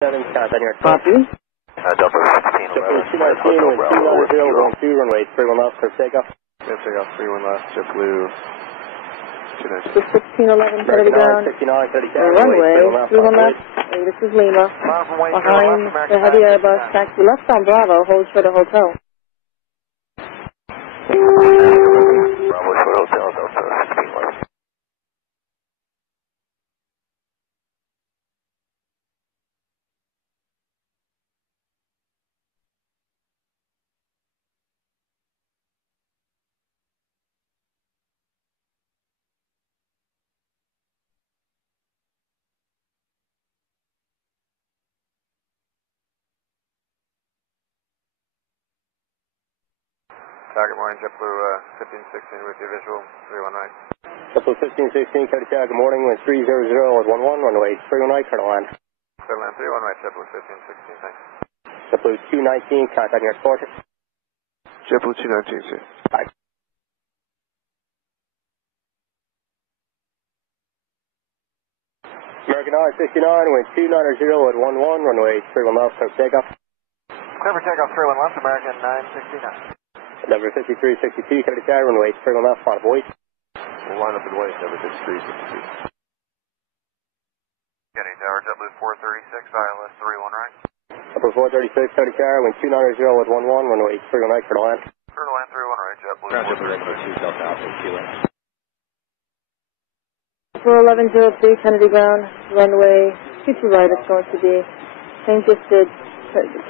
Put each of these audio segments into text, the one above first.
7, contact York. Copy. Delta 1511. Delta 219 with 290, going 2, runway 31 left for takeoff. Yeah, takeoff 31 left, JetBlue 296. This is 1611, headed down. 69, 30 Runway 31 left. Hey, this is Lima. Behind the heavy Airbus, taxi left on Bravo, holds for the hotel. Bravo for hotel, Delta 15 left. Good morning, JetBlue 1516 with your visual 319. JetBlue 1516, Cody Tower, good morning, wind 300 at 11, runway 319, turn line. Turn line 31 right, JetBlue 1516, thanks. JetBlue 219, contact York departure. JetBlue 219, sir. Bye. American I-69, wind 290 at 11, runway 31 left, for takeoff. Clear for takeoff 31 left, American 969. Number 5362, Cody Tower, runway 31 left, line up and wait. We'll line up and wait, number 5362. Getting Tower, JetBlue 436, ILS 31 right. Number 436, Cody Tower, wind 290 at 11, runway 31 right, turn line. Turn line 31 right, JetBlue 436. Delta Alpha, QA. 41103, Kennedy ground, runway 22 right, it's going to be. Same distance,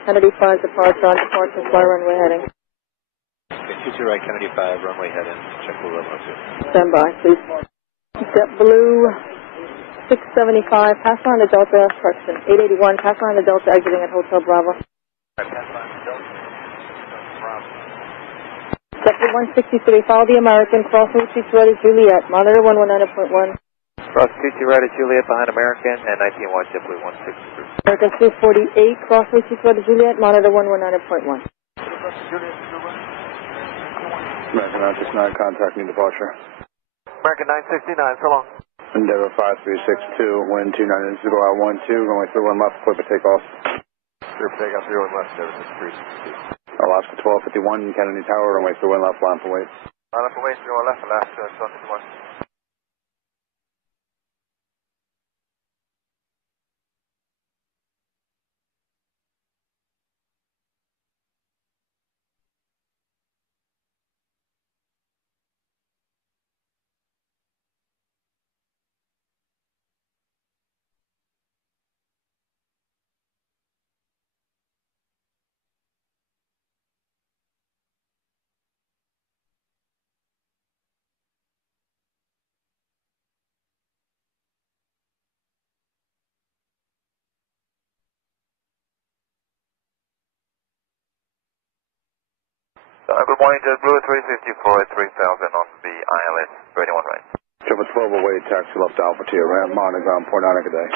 Kennedy 5 departure on departure, fly runway heading. 22 right, Kennedy 5, runway heading, JetBlue 1102. Stand by, please. JetBlue 675, pass on to Delta, correction, 881, pass on to Delta, exiting at Hotel Bravo. JetBlue 163, follow the American, cross route 22 right at Juliet, monitor 119.1. Cross 22 right at Juliet behind American and 19 watch JetBlue 163. American 248, cross route 22 right at Juliet, monitor 119.1. American 969, contact me departure. American 969, so long. Endeavor 5362, wind 290, go out 12, runway 31 left, clear for takeoff. Clear for takeoff 31 left, Endeavor 6362. Alaska 1251, Kennedy Tower, runway 31 left, line for wait. Line up for wait, 31 left, Alaska 1251. Good morning, JetBlue 354 at 3000 on the ILS 31 right. Triple 12 away, taxi left Alpha to your ramp, monitor ground 49 good day.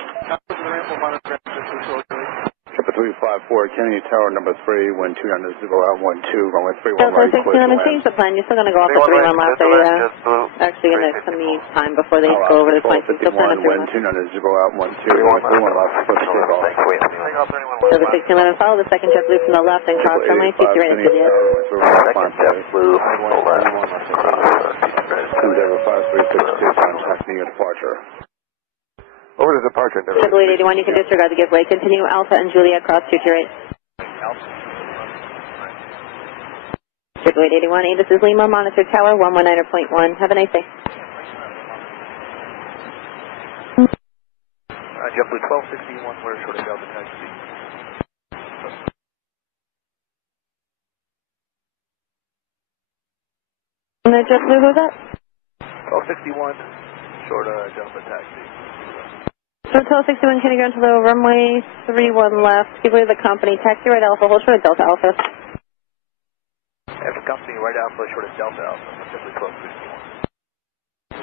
Triple 354, Kennedy Tower, number 3, wind 290, go out 12, runway 31 right, Delta 16, I'm going to change the plan. You're still going to go off the 31 left. They're actually going to some need time before they go over the point. Still plan on wind 290, go out 12, runway 31 left, clear for takeoff. Delta 16, let him follow the second JetBlue from the left and cross runway 22 right at Juliet. Second JetBlue, Endeavor 5362, contact me your departure. over to departure, Endeavor. JetBlue 81, you can disregard the giveaway. Continue Alpha and Juliet cross 22 right. JetBlue 81, this is Lima, monitor tower 119.1. Have a nice day. JetBlue 1261, we're short of Delta taxi. And the JetBlue, who's that? 1261, short of Delta taxi. So 1261, can you go into the runway 31 left, give away the company, taxi right Alpha, hold short of Delta Alpha. After company, right Alpha, short of Delta Alpha, JetBlue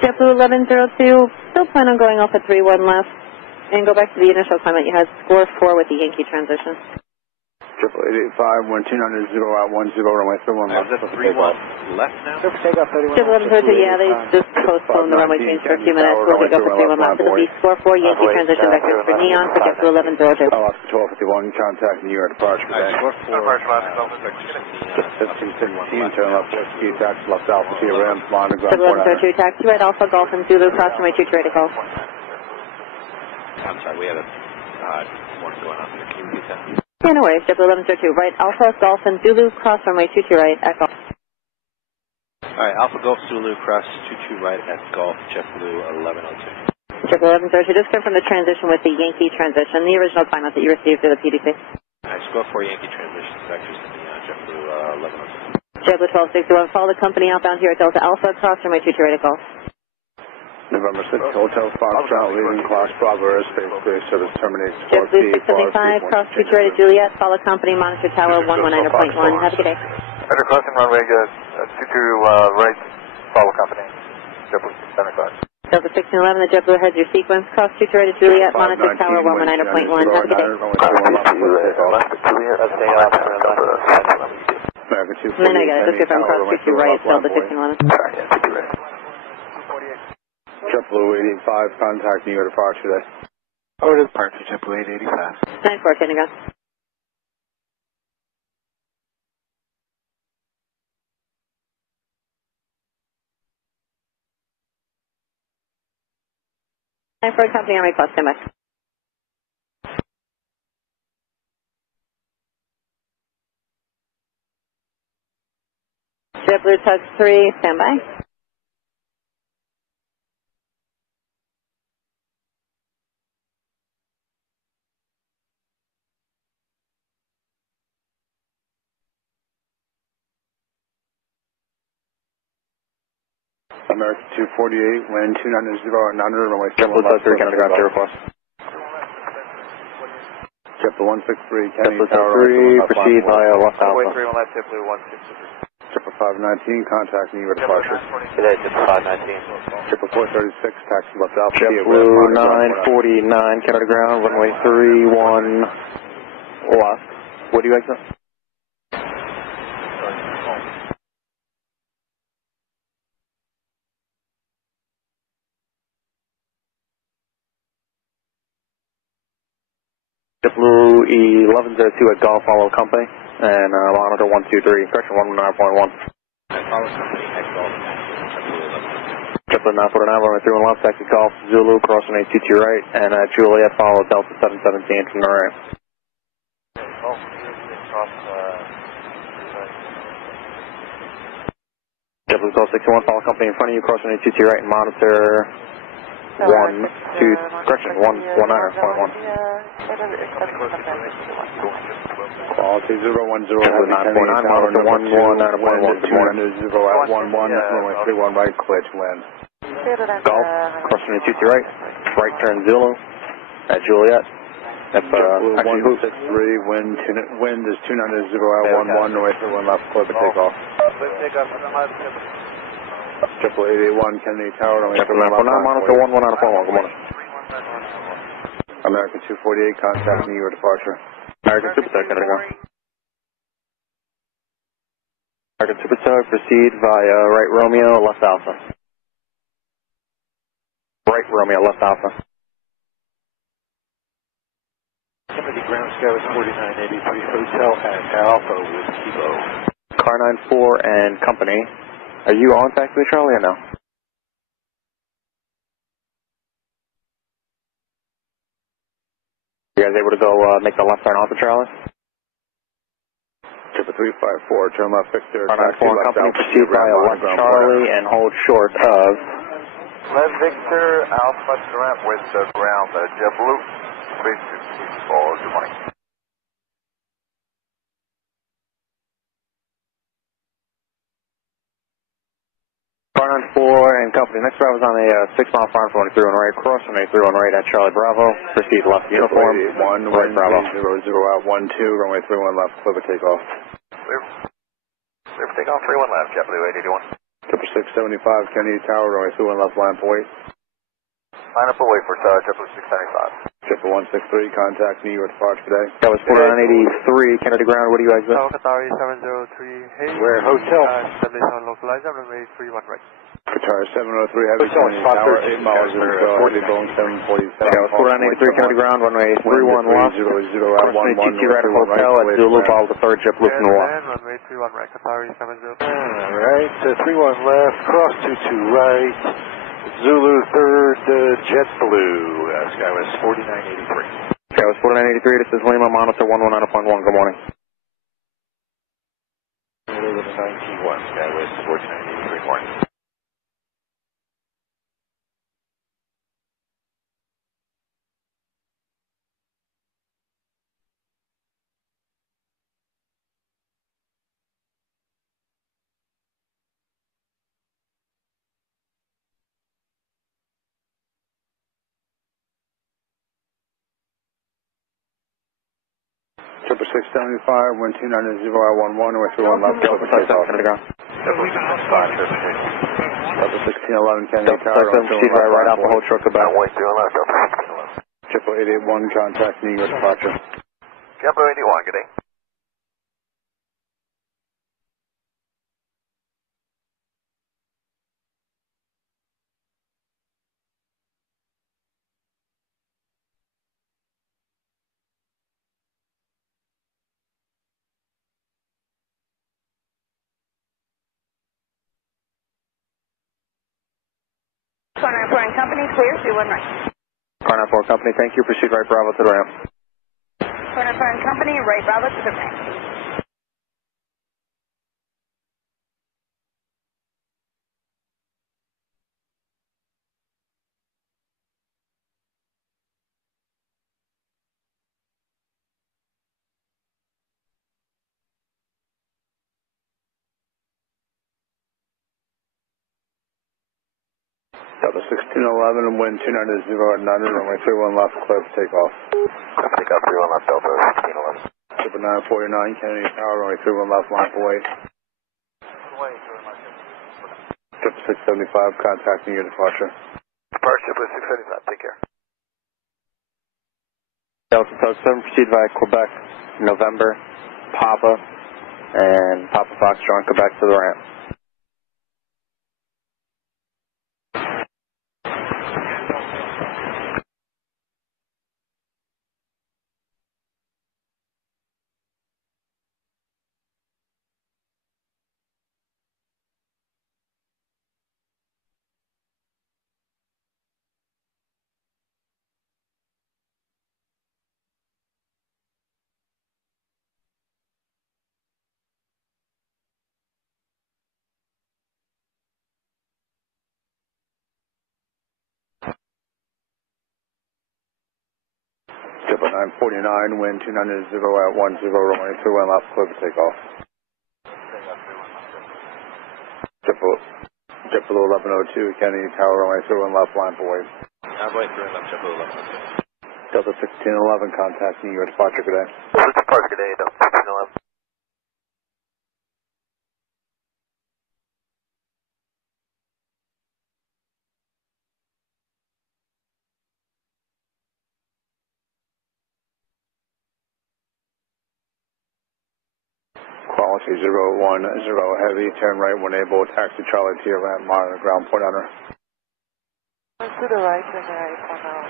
1261. JetBlue 1102, still plan on going off at 31 left, and go back to the initial climb that you had, score 4 with the Yankee transition. 885, wind 290, out 10, runway 31 left. Is it 3-1 left now? Triple 1102, yeah, they just postponed the runway change for a few minutes. We'll take up for 31 left. It'll be score 4 Yankee transition vectors for Neon for JetBlue 11 Georgia. Oscar 1251, contact New York departure today. Score 4. 1516, turn left, ski taxi left Alpha Sierra Ram, line of ground Triple 1102, taxi right Alpha Golf and Zulu, cross runway 23 to golf. I'm sorry, we had a one going on here. Can you repeat that? Yeah, no worries, JetBlue 1102, right Alpha Golf and Zulu, cross runway 22 right at golf. Alright, Alpha Golf Zulu, cross 22 right at golf, JetBlue 1102. JetBlue 1102, just confirm the transition with the Yankee transition, the original timeout that you received through the PDC. Alright, score 4 Yankee transition vectors to the JetBlue 1102. JetBlue 1261, follow the company outbound here at Delta Alpha, cross runway 22 right at golf. November 6, Hotel Foxtrot, leaving Clark Bravo Airspace Base, service terminates. JetBlue 675, cross 22 right at Juliet, follow company, monitor tower 119.1. Have a good day. Under crossing runway 22 right, follow company, JetBlue 675. Delta 1611, the JetBlue has your sequence, cross 22 right at Juliet, monitor tower 119.1. Have a good day. American 248, And then I got it, just confirm cross 22 right, Delta 1611. JetBlue 885, contact New York departure today. Order departure, JetBlue 885. 94, taking ground. Time for a company on request, stand by. JetBlue Tug 3, stand by. American 248, wind 290 at 900, runway 71 JetBlue left. 3, Canada Ground 0 plus. JetBlue 163, Kennedy JetBlue Tower. 3, proceed via left Runway Alpha. 31 left, JetBlue 163. JetBlue 519, contact New York departure. Today, JetBlue 519. JetBlue 436, taxi left Alpha. JetBlue 949, Canada Ground, runway 31 left. What do you exit? JetBlue 1102 at Golf, follow company, and monitor 123, correction 119.1. Follow company at golf, JetBlue 1102. JetBlue 949, runway 31 left, taxi Golf, Zulu, crossing 822 right, and Juliet, follow Delta 717 from the right. JetBlue 1261, follow company in front of you, crossing 822 right, and monitor 1, 2, correction 119.1. Quality 010, JetBlue 949, monitor 119.1 this morning. 0 at 11, runway 31 right, clear to land. Golf, crossing 822 right, right turn Zulu, at Juliet. JetBlue 163, wind is 290 at 11, runway 31 left, clear for takeoff. JetBlue 881, Kennedy Tower, runway 31 left. Monitor 119.1, good morning. American 248, contact New York departure. American Superstar, Canada Ground. American Superstar, proceed via right Romeo, left Alpha. Right Romeo, left Alpha. Kennedy Ground Sky 4983, Hotel at Alpha with Kilo. Car 94 and company. Are you on taxi Charlie or no? You guys able to go make the left turn off the Charlie? JetBlue 354, turn left, fix there. Car 94 and company, proceed via left Charlie and hold short of... Left Victor, Alpha Durant with the ground, JetBlue 364, good morning. Car 94 and company. Next drive is on a 6-mile farm for 31 right, crossing 31 right at Charlie Bravo. Proceed left uniform, 1 right Bravo. 0 out 12, runway 31 left, clear for takeoff. Clear for takeoff, 31 left, JetBlue 881. JetBlue 675, Kennedy Tower, runway 31 left, line for wait. Line up for wait for JetBlue 675. Triple 163, contact New York departure today. That was 4983, Kennedy ground, what do you guys do? Qatari 703, hey. Where, hotel? 77 localized, I'm runway 31 right. Qatar 703, heavy Hotel, Kennedy spot tower, 13, 8 miles guys, in for, control, heavy Boeing 747. That was 4983, Kennedy ground, runway 31 lost. 0 Crossing ATC right at hotel at Zulu, follow the third jet blue from the wall. Runway 31 right, Qatari 70. Alright, 31 left, cross 22 right, Zulu third, JetBlue, Skywest 4983. Skywest 4983, this is Lima, monitor 119.1, good morning. 91, Skywest 4983, morning. Triple 675, wind 290 at 11, runway 31 left, Delta 57, Kennedy ground. Delta 1611, Kennedy Delta tower, 57, proceed right Alpha, hold short, Quebec. Runway 31 left, Delta 1611. Triple 881, contact New York departure. JetBlue 81, good day. Corner Airport and Company, clear, 31 right. Corner 4 Company, thank you, proceed right Bravo to the ramp. Corner Airport and Company, right Bravo to the ramp. Delta 1611, wind 290 at 90, runway 31 left, clear for takeoff. Takeoff 31 left, Delta 1611. Triple 949, Kennedy tower, runway 31 left, line for wait. Triple 675, contact New York departure. Departure, Triple 675, take care. Delta 7, proceed via Quebec, November, Papa, and Papa Foxtrot, Quebec to the ramp. Triple 949, wind 290 at 10, runway 31 left, clear for takeoff. Triple 1102, Kennedy tower, runway 31 left, line for wait. Runway 31 left, JetBlue 1102. Delta 1611, contact New York departure today. Departure, good day, Delta 1611. Quality 010, heavy, turn right when able, taxi Charlie to your ramp, monitor ground point under. To the right, turn right for now.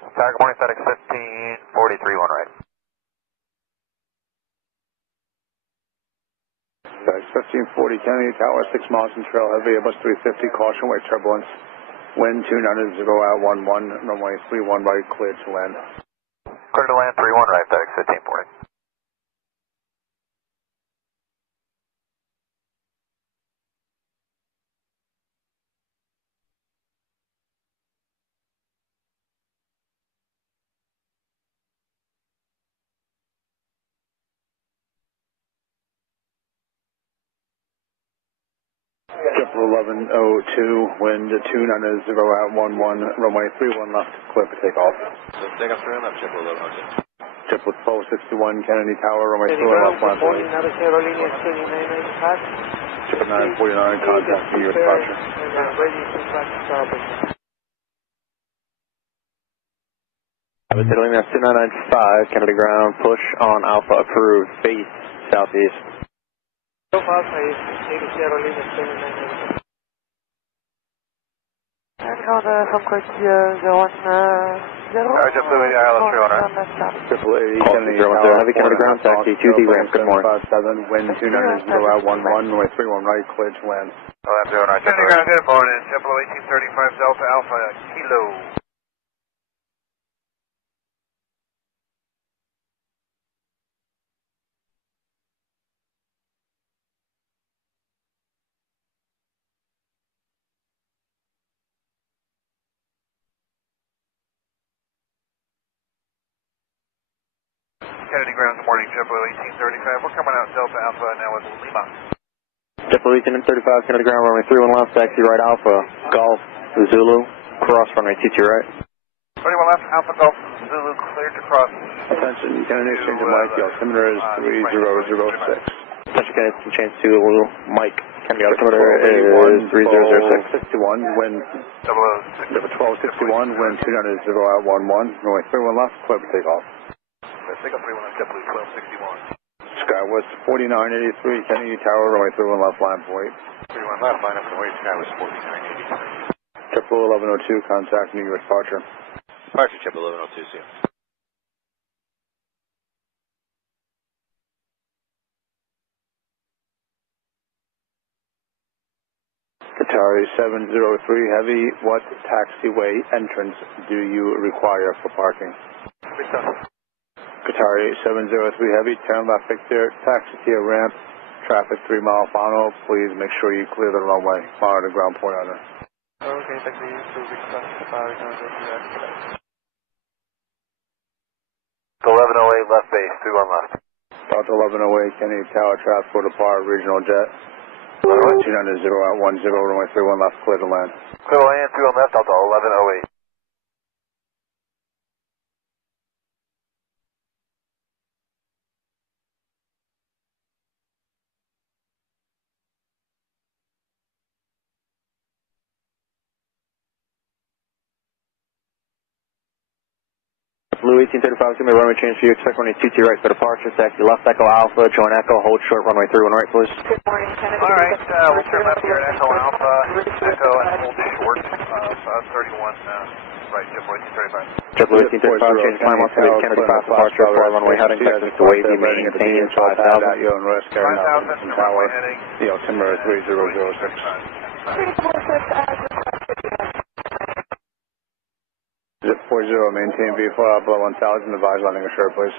Good morning, FedEx 1543, one right. FedEx 1540, Kennedy tower, 6 miles from trail, heavy, Airbus 350, caution, wait turbulence. Wind 290 at 11, runway 31 right, cleared to land. Clear to land, 31 right, FedEx 1540. Triple 1102, wind 290 at 11, runway 31 left, clear for takeoff. So takeoff 31 left, JetBlue 1102. JetBlue 1261 Kennedy Tower, runway 2 left, line 8. 949, contact me, your departure. Italy, that's 2995, Kennedy ground, push on Alpha approved, face southeast. Home course 010. Triple 80, Kennedy Tower, Heavy Kennedy ground, taxi 2D ramp, good morning. 57, wind 290 at 11, runway 31 right, clear to land. Kennedy ground, good morning. JetBlue 1835 Delta Alpha Kilo. Kennedy ground, good morning. JetBlue 1835. We're coming out Delta Alpha now with Lima. JetBlue 1835, Kennedy ground, runway 31 left, taxi right Alpha, Golf, Zulu, cross runway 22 right. 31 left, Alpha Golf, Zulu, cleared to cross. Attention, Kennedy exchange of Mike, the altimeter is 3006. Attention, Kennedy change to Mike, Kennedy altimeter is 3006. 61, wind 1261, wind 290 at 11, runway 31 left, clear for takeoff. Take up 31 left, JetBlue 1261. Skywest 4983, Kennedy Tower, runway 31 left, line 48. 31 left, line up the way, Skywest 4983. JetBlue 1102, contact New York departure. Departure, JetBlue 1102, see you. Qatari 703 Heavy, what taxiway entrance do you require for parking? Qatari 703 Heavy, turn left Victor, taxi to your ramp, traffic 3 mile final, please make sure you clear the runway, monitor ground point under. Okay, thank you. The 1108 left base, 31 left. Delta 1108, Kennedy Tower, traffic will depart, regional jet. 290 at 10, runway 31 left, clear to land. Clear to land, 31 left, Delta 1108. Blue 1835, give me a runway change for you. Expect runway 22 right for departure. Taxi left Echo Alpha, join Echo, hold short, runway 31 right, please. Good morning, Kennedy. Alright, we'll turn left here at Echo Alpha, Echo and hold short, 31 right, JetBlue 1835. JetBlue 1835, change climb up to Kennedy fast departure, for runway heading, Texas to Wavy, maintain 5,000. At you and risk, 5,000, runway heading. The altimeter 3006. Zip 40, maintain V4 below 1,000, advise landing assured, please.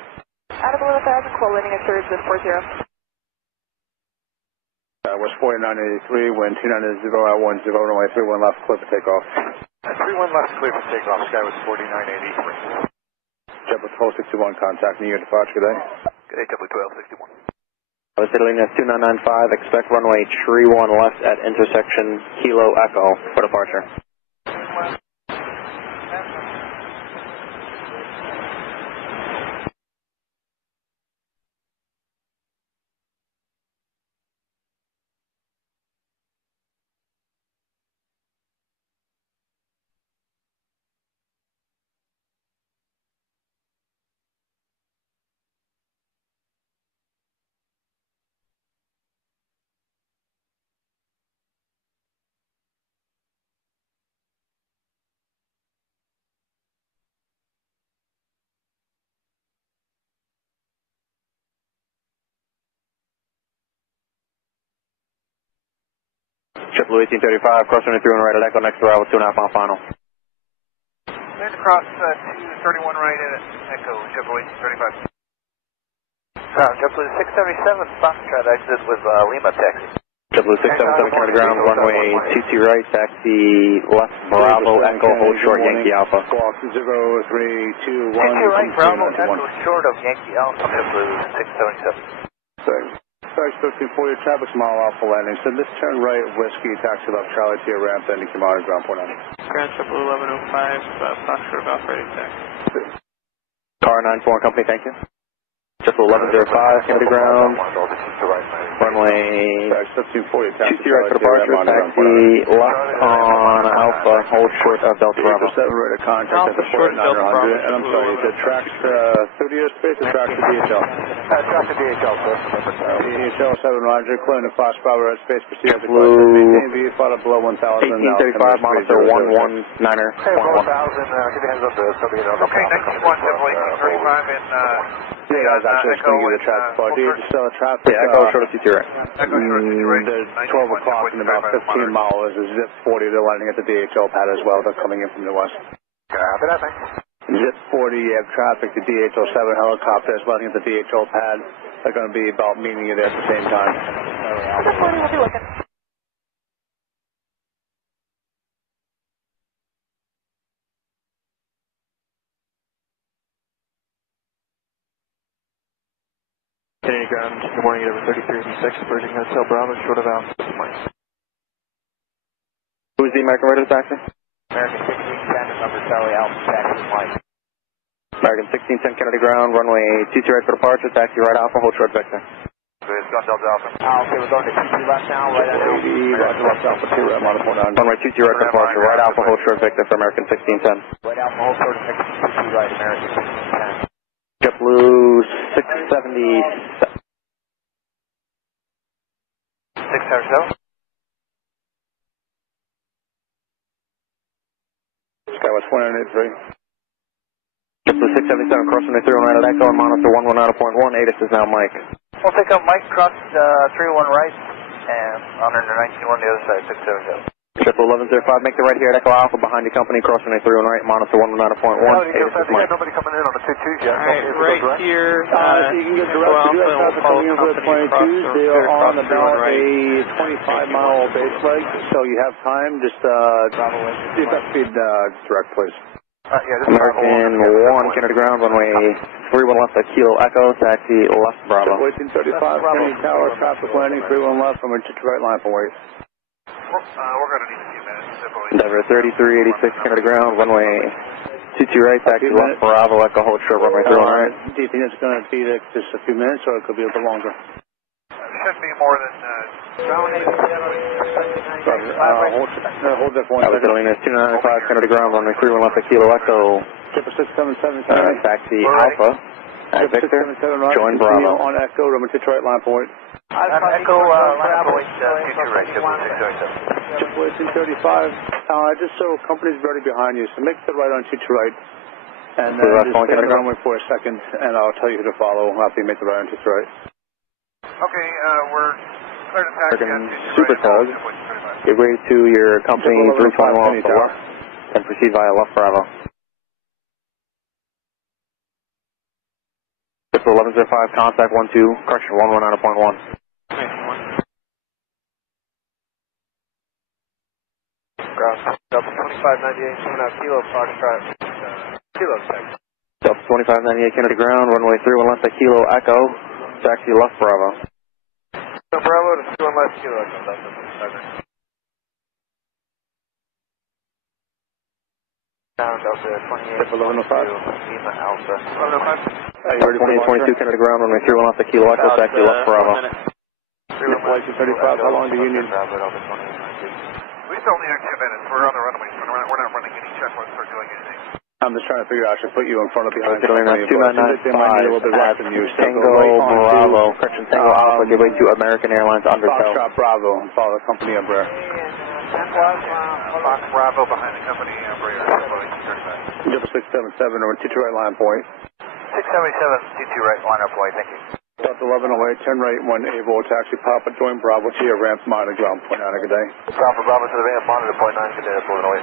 Out of below 1,000, call landing assured, zip 40. Was 4983, wind 290 at 10, runway 31 left, clear for takeoff. 31 left, clear for takeoff, Skywest 4983. JetBlue 1261, contact New York departure, good day. Good day, JetBlue 1261. Italy, that's 2995, expect runway 31 left at intersection Kilo Echo for departure. JetBlue 1835, cross runway 31 right at Echo, next arrival 2.5 mile final. Land across 231 right at Echo, JetBlue 1835. JetBlue 677, Foxtrot exit with Lima taxi. JetBlue 677, Kennedy ground, runway 22 right, taxi left Bravo, Echo, hold short, Yankee Alpha. Squawk 0321. 22 right, Bravo, Echo, short of Yankee Alpha, JetBlue 677. Thanks, 1340, traffic mile Alpha landing. So this turn right, Whiskey, taxi left, Charlie to your ramp, ending Kimani, ground point under. Ground JetBlue 1105, Foxtrot about ready taxi. Car 941 company, thank you. Just 1105, Kennedy ground. Runway 1540, 23 right for departure, taxi left on Alpha, hold short of Delta Bravo. 7 right of contact at the 4900, and I'm sorry, is it tracks 30 airspace or tracks to DHL? Tracks to DHL, sir. DHL 7 Roger, clearing the Fox Bravo airspace, proceed as requested. Maintain V, follow below 1000. 1835, monitor 119er. Hey, below 1000, give me a heads up there, so be it. Okay, 19-1, 1835 in, yeah, I was actually just going to give you the traffic bar. Do you just traffic? Yeah, Echo short of CT right. Echo short of CT right. There's 12 o'clock in about 15 miles. There's Zip 40, they're landing at the DHL pad as well. They're coming in from the west. Copy that, thanks. Zip 40, you have traffic, the DHL 7 helicopters landing at the DHL pad. They're going to be about meeting you there at the same time. Zip 40 will be looking. Kennedy ground, good morning, over 3386, Virgin Hotel Bravo, short of Alpha. Who's the American Radar taxi? American 1610, number Charlie Alpha, taxi Mike. American 1610 Kennedy ground, runway 22 right for departure, taxi right Alpha, hold short Vector. It's got Delta Alpha. Okay, we're going to 22 left now, right at Alpha. Roger, left Alpha 2, right, modified on. Runway 22 right for departure, right Alpha, hold short Vector for American 1610. Right Alpha, hold short Vector, 22 right, American 1610. JetBlue 670. 677. Skywest 183. JetBlue 677 crossing the 319 at Echo and monitor 119.1. ATIS is now Mike. We'll pick up Mike, cross 31 right, and on under 19-1 the other side, 677. JetBlue 1105, make the right here at Echo Alpha behind your company, crossing the 319 right, monitor 119.1. ATIS is Mike. Nobody coming in on the 22s yet. Alright, right here, You can get direct to US traffic coming in for the 22s. They are on about a 25-mile base leg, so you have time. Just do that speed direct, please. American 1, Kennedy ground, runway 31 left at Kilo Echo, taxi left Bravo. 1835, Kennedy Tower, traffic landing, 31 left from a right line for wait. We're going to need a few minutes. Endeavor 3386 Kennedy ground, runway 22 right, taxi left Bravo, Echo hold short, runway 31 right. Do you think it's going to be just a few minutes or it could be a little bit longer? Shouldn't be more than... hold that for 1 I was second. doing this 295 Kennedy ground, runway 31 left at Kilo Echo, 677, taxi Alpha, at Victor, join Bravo. On Echo, runway Detroit line point. Echo, Bravo, 22 right, 1835. Just so company's already behind you, so make the right on 22 right. And then just stay on the runway for a second, and I'll tell you who to follow after you make the right on 22 right. Okay, we're clear to taxi on 22 Super Tug. Give way to your company 321 to left, and proceed via left Bravo. 1105, contact 12, correction 119.1. Delta 2598, coming out Kilo, Foxtrot, Kilo 6. Delta 2598 Kennedy ground, runway 31 left at Kilo Echo, taxi left Bravo. So Bravo to 31 left Kilo Echo, Delta 27. Down Delta 28. 1105. Lima Alpha. 1105. 2022 Kennedy ground, runway 31 left at Kilo Echo, taxi left Bravo. 1835, how long do you need? We still need a few minutes. We're on the runway. We're not running any checkpoints or doing anything. I'm just trying to figure out, I should put you in front of behind Doing company. 2995 They might need a little bit less than you. Tango Bravo, correction Tango Alpha, give way to American Airlines undertow. Foxtrot Bravo, and follow the company Embraer. Fox Bravo behind the company Embraer. 677 over T2 right line point. 677 T2 right line up way, thank you. Delta 11 away, 10 right, 1 able, taxi Papa, join Bravo to your ramp, monitor ground, point 9, good day. Papa Bravo to the ramp, monitor point 9, good day, pulling away.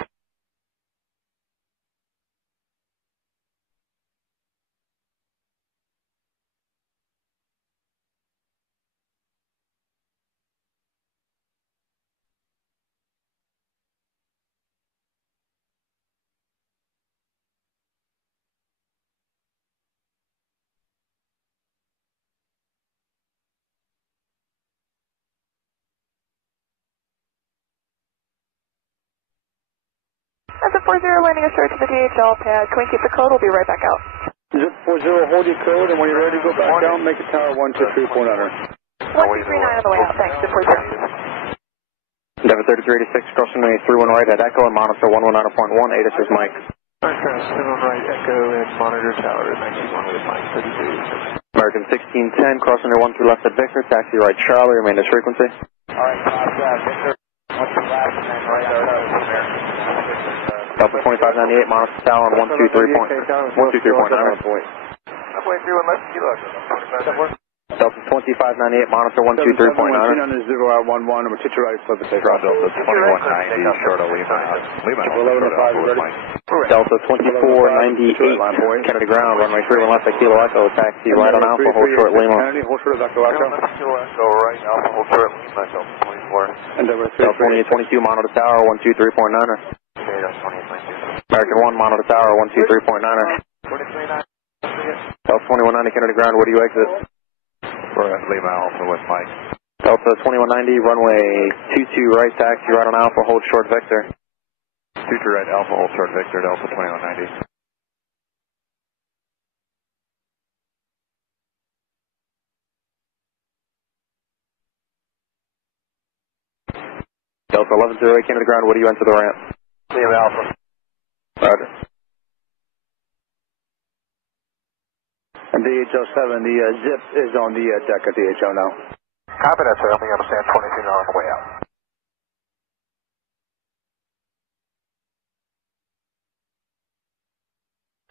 That's a 40 landing assured to the DHL pad. Can we keep the code? We'll be right back out. Zip 40, hold your code, and when you're ready to go back down, make a tower 123.9. 1239 on the way out, thanks, Zip 40. Denver 3386, crossing runway 31 right at Echo and monitor 119.1, ATIS is Mike. Alright, cross 7 right, Echo, and monitor tower 91 with Mike, 3386. American 1610, crossing runway 13 left at Victor, taxi right Charlie, remain this frequency. Alright, Victor, what's the last and then right out of Delta 2598, monitor tower on 123.9. Halfway through and left, kilo. Delta 2598, monitor 123.9. On the 0 11, number 2 right, flip the take off. Delta 2190, short of Lima. Lima, 1105, Delta 2498, Kennedy ground, runway 31 left at Kilo Echo, taxi right on Alpha, hold short Lima. Kennedy, hold short of Echo Echo. Go right, Alpha, hold short Lima, Delta 24. And Denver Delta 2822, monitor tower 123.9. Okay, that's 2822. American 1, monitor tower 123.9. 439. Delta 2190, Kennedy ground, where do you exit? For Lima Alpha with Mike. Delta 2190, runway 22 right, taxi right on Alpha, hold short Victor. 22 right, Alpha, hold short Victor, Delta 2190. Delta 1108, Kennedy ground, where do you enter the ramp? Lima Alpha. Roger. And DHL7, the zip is on the deck at DHL now. Copy that, sir. Only understand 22 now on the way out.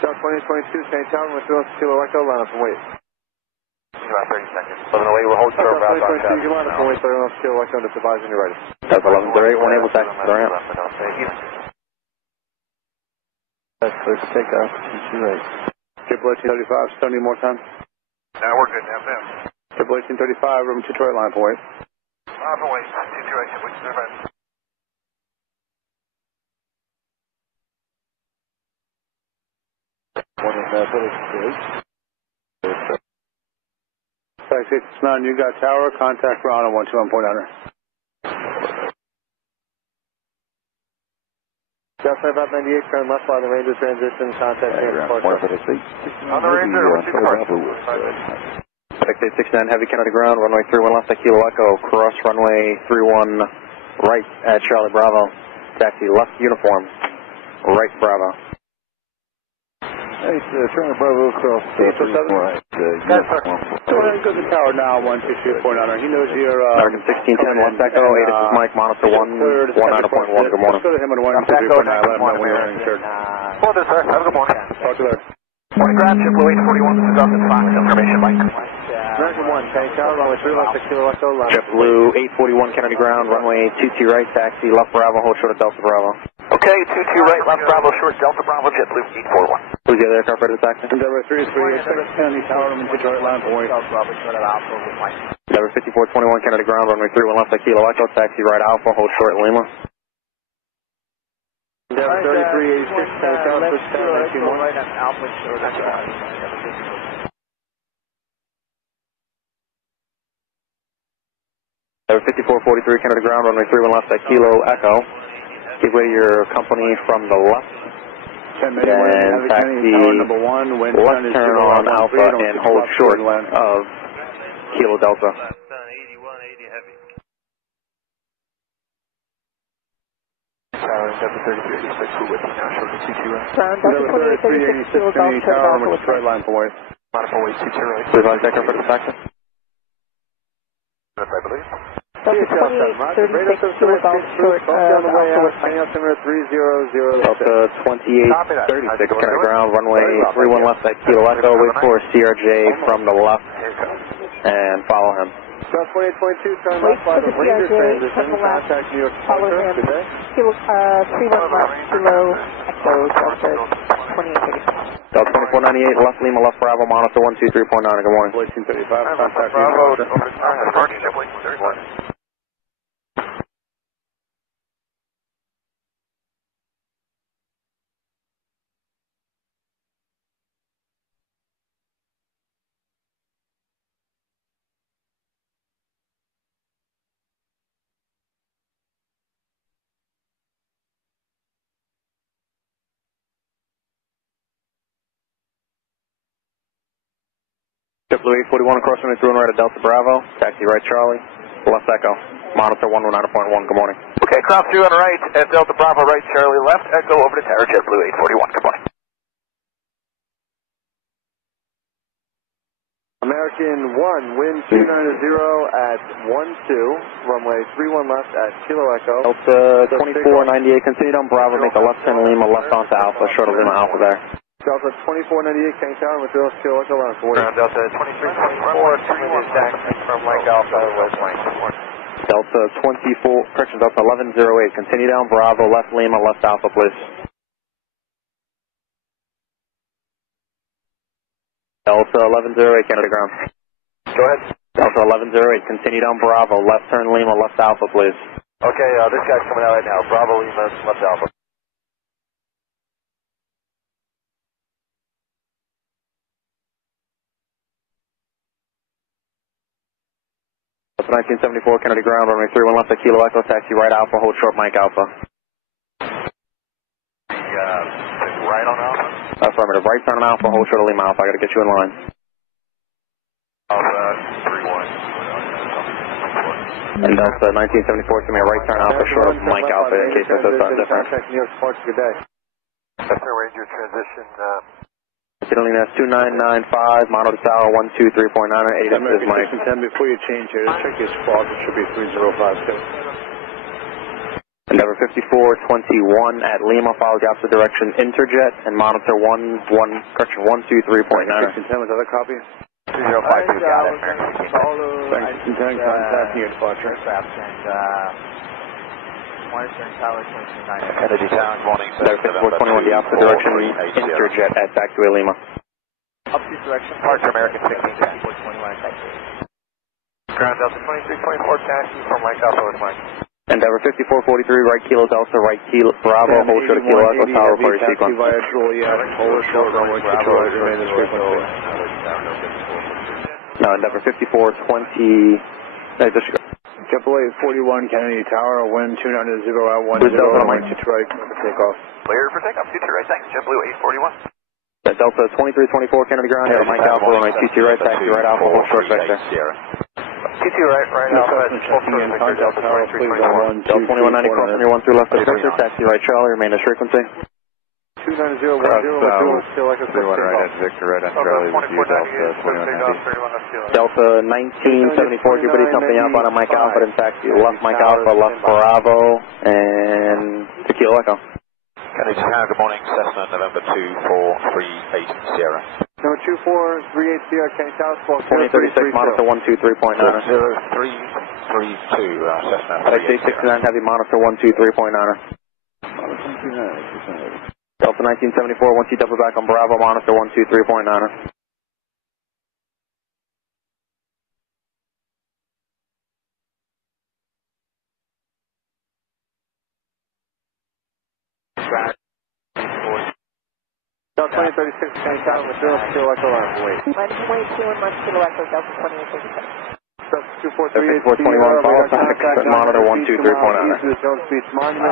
South 2022, St. Town, with Kilo Echo, line up and wait. About 30 seconds. 1108, we'll hold short South route on 2022, you line up and wait, 30 left, Kilo Echo, and advise when you're ready. Delta 1108, one able taxi to the ramp. That's clear for takeoff, 22 right. Triple 1835, still need more time? Now we're good, FM. Triple 1835, room 2 right, line up and wait. Alpha, wait, 22 right, triple 1835. Taxi 69, you got tower, contact ground on 121.9. South 598, turn left by the Ranger transition, contact On the Ranger, what's your departure? 6869, heavy Kennedy ground, runway 31 left at Kilo Echo, cross runway 31 right at Charlie Bravo, taxi left uniform, right Bravo. Hey, Charlie Bravo, cross 31 right. Go ahead and go to the tower now, 123.9. He knows you're, American 1610, left Echo, ATIS is Mike, monitor 19.1, good morning. Let's go to him at 123.9, let him know when you're insured. Hold this, sir. Have a good morning. Talk to you later. Morning, Grab, JetBlue 841, this is Austin Fox, information, Mike. American 1, St. Tower, runway 3 left at Kilo Echo, line up. JetBlue 841, Kennedy ground, runway 22 right, taxi left Bravo, hold short at Delta Bravo. Okay, 22 right, left Bravo, short Delta Bravo, JetBlue 841. Who's the other aircraft ready to taxi? Endeavor 33, expect Kennedy Tower, room 2 right, line up and wait. Endeavor 5421, Kennedy ground, runway 31 left at Kilo Echo, taxi right Alpha, hold short Lima. Endeavor 3386, St. Tower, push down, 19.1. Right at Alpha, short Endeavor 5443, Kennedy ground, runway 31 left at Kilo Echo. Give way to your company from the left. 10 minutes, Then taxi left turn on Alpha and hold short of Kilo Delta. Tower, Delta 3386, we're with you now, short of 22 right. Ground, Delta 2836, Kilo Golf, turn Alpha with straight line for wait. Modified way 22 right. Please line check for the taxi. I believe. Delta 2836, Kilo Golf, short On the way Alpha out, with hang out center 300. Delta 2836, Kennedy ground, runway 31 left at Kilo Echo, wait for CRJ from the left and follow him. South 2822, turn Wait left by for the the Ranger CRJ, transition, turn the left, contact New York follow Departure, him, good day. Kilo, 31 left, Kilo Echo, Delta 2836. Delta 2498, left Lima, left Bravo, monitor 123.9, good morning. 1835, contact New Bravo, York over to JetBlue 841. JetBlue 841 across runway 31 right at Delta Bravo, taxi right Charlie, left Echo, monitor 119.1, good morning. Okay, cross 2 on the right at Delta Bravo, right Charlie, left Echo over to Tower, JetBlue 841, good morning. American 1, wind 290 at 12, runway 31 left at Kilo Echo. Delta 2498, continue down Bravo, make a left turn Lima, left onto Alpha, short of Lima Alpha there. Delta 2498, King Tower, materials Kilo Echo, line 40. Ground Delta 2324, 2 minutes taxi from Mike Alpha, West Mike, good morning. Delta 24, correction, Delta 1108, continue down Bravo, left Lima, left Alpha, please. Delta 1108, Canada ground. Go ahead. Delta 1108, continue down Bravo, left turn Lima, left Alpha, please. Okay, this guy's coming out right now. Bravo Lima, left Alpha. Delta 1974, Kennedy ground, runway 31 left at Kilo Echo, taxi right Alpha, hold short Mike Alpha. Right on Alpha? Affirmative, right turn on Alpha, hold short of Lima Alpha, I gotta get you in line. Alpha 31. And Delta 1974, give me a right turn Alpha, short of Mike Alpha, in case there's something different. Contact New York Sports, good day. That's our Ranger transition. Catalina 2995, monitor tower 123.9, 8 is Mike. 10, before you change here, check your squawk, it should be 3052. Endeavor 5421 at Lima, follow the opposite direction, Interjet, and monitor 123.9. 10 with other copy. 305, you got it, Thanks, 10, contact New York departure. Monitoring tower 229. Kennedy Tower, morning. Endeavor 5421, the opposite direction, Interjet at taxiway Lima. Opposite direction, departure American 16, 5421, taxi. Ground Delta 2324, taxi from Mike Alpha with Mike. Endeavor 5443, right Kilo Delta, right Kilo Bravo, hold short of Kilo Echo, tower for your sequence. Via Juliet, hold short runway 228, remain this frequency. No, Endeavor 5420, JetBlue 841, Kennedy Tower, wind 290 at 10, runway 22 right, takeoff. Clear for takeoff, 22 right, thanks, JetBlue 841. Delta 2324, Kennedy ground, here, Mike Alpha, runway 22 right, taxi right Alpha, hold short vector. 22 right Alpha, full service, Delta 2324. Delta 2190, crossing your 1 through left of center, taxi right Charlie, remain this frequency. 290, 10, still like a 31 right at Victor, right at Charlie, with you, Delta 1974, everybody company up on a Mike Alpha and taxi, left Mike Alpha, left Bravo, and to Kilo Echo. Kennedy Tower, good morning, Cessna, November 2438 Sierra. Number 2438 Sierra, Kennedy Tower, 2036, monitor 123.9. 0332, Cessna. XA69, heavy monitor 123.9. Delta 1974, once you double back on Bravo, monitor 123.9. Delta 2036, Kennedy Tower, materials Kilo Echo, line 8. Minus 22 and much Kilo Echo, Delta 2836. Delta 2438 421, follow contact, monitor 123.9. Jones Beach Monument,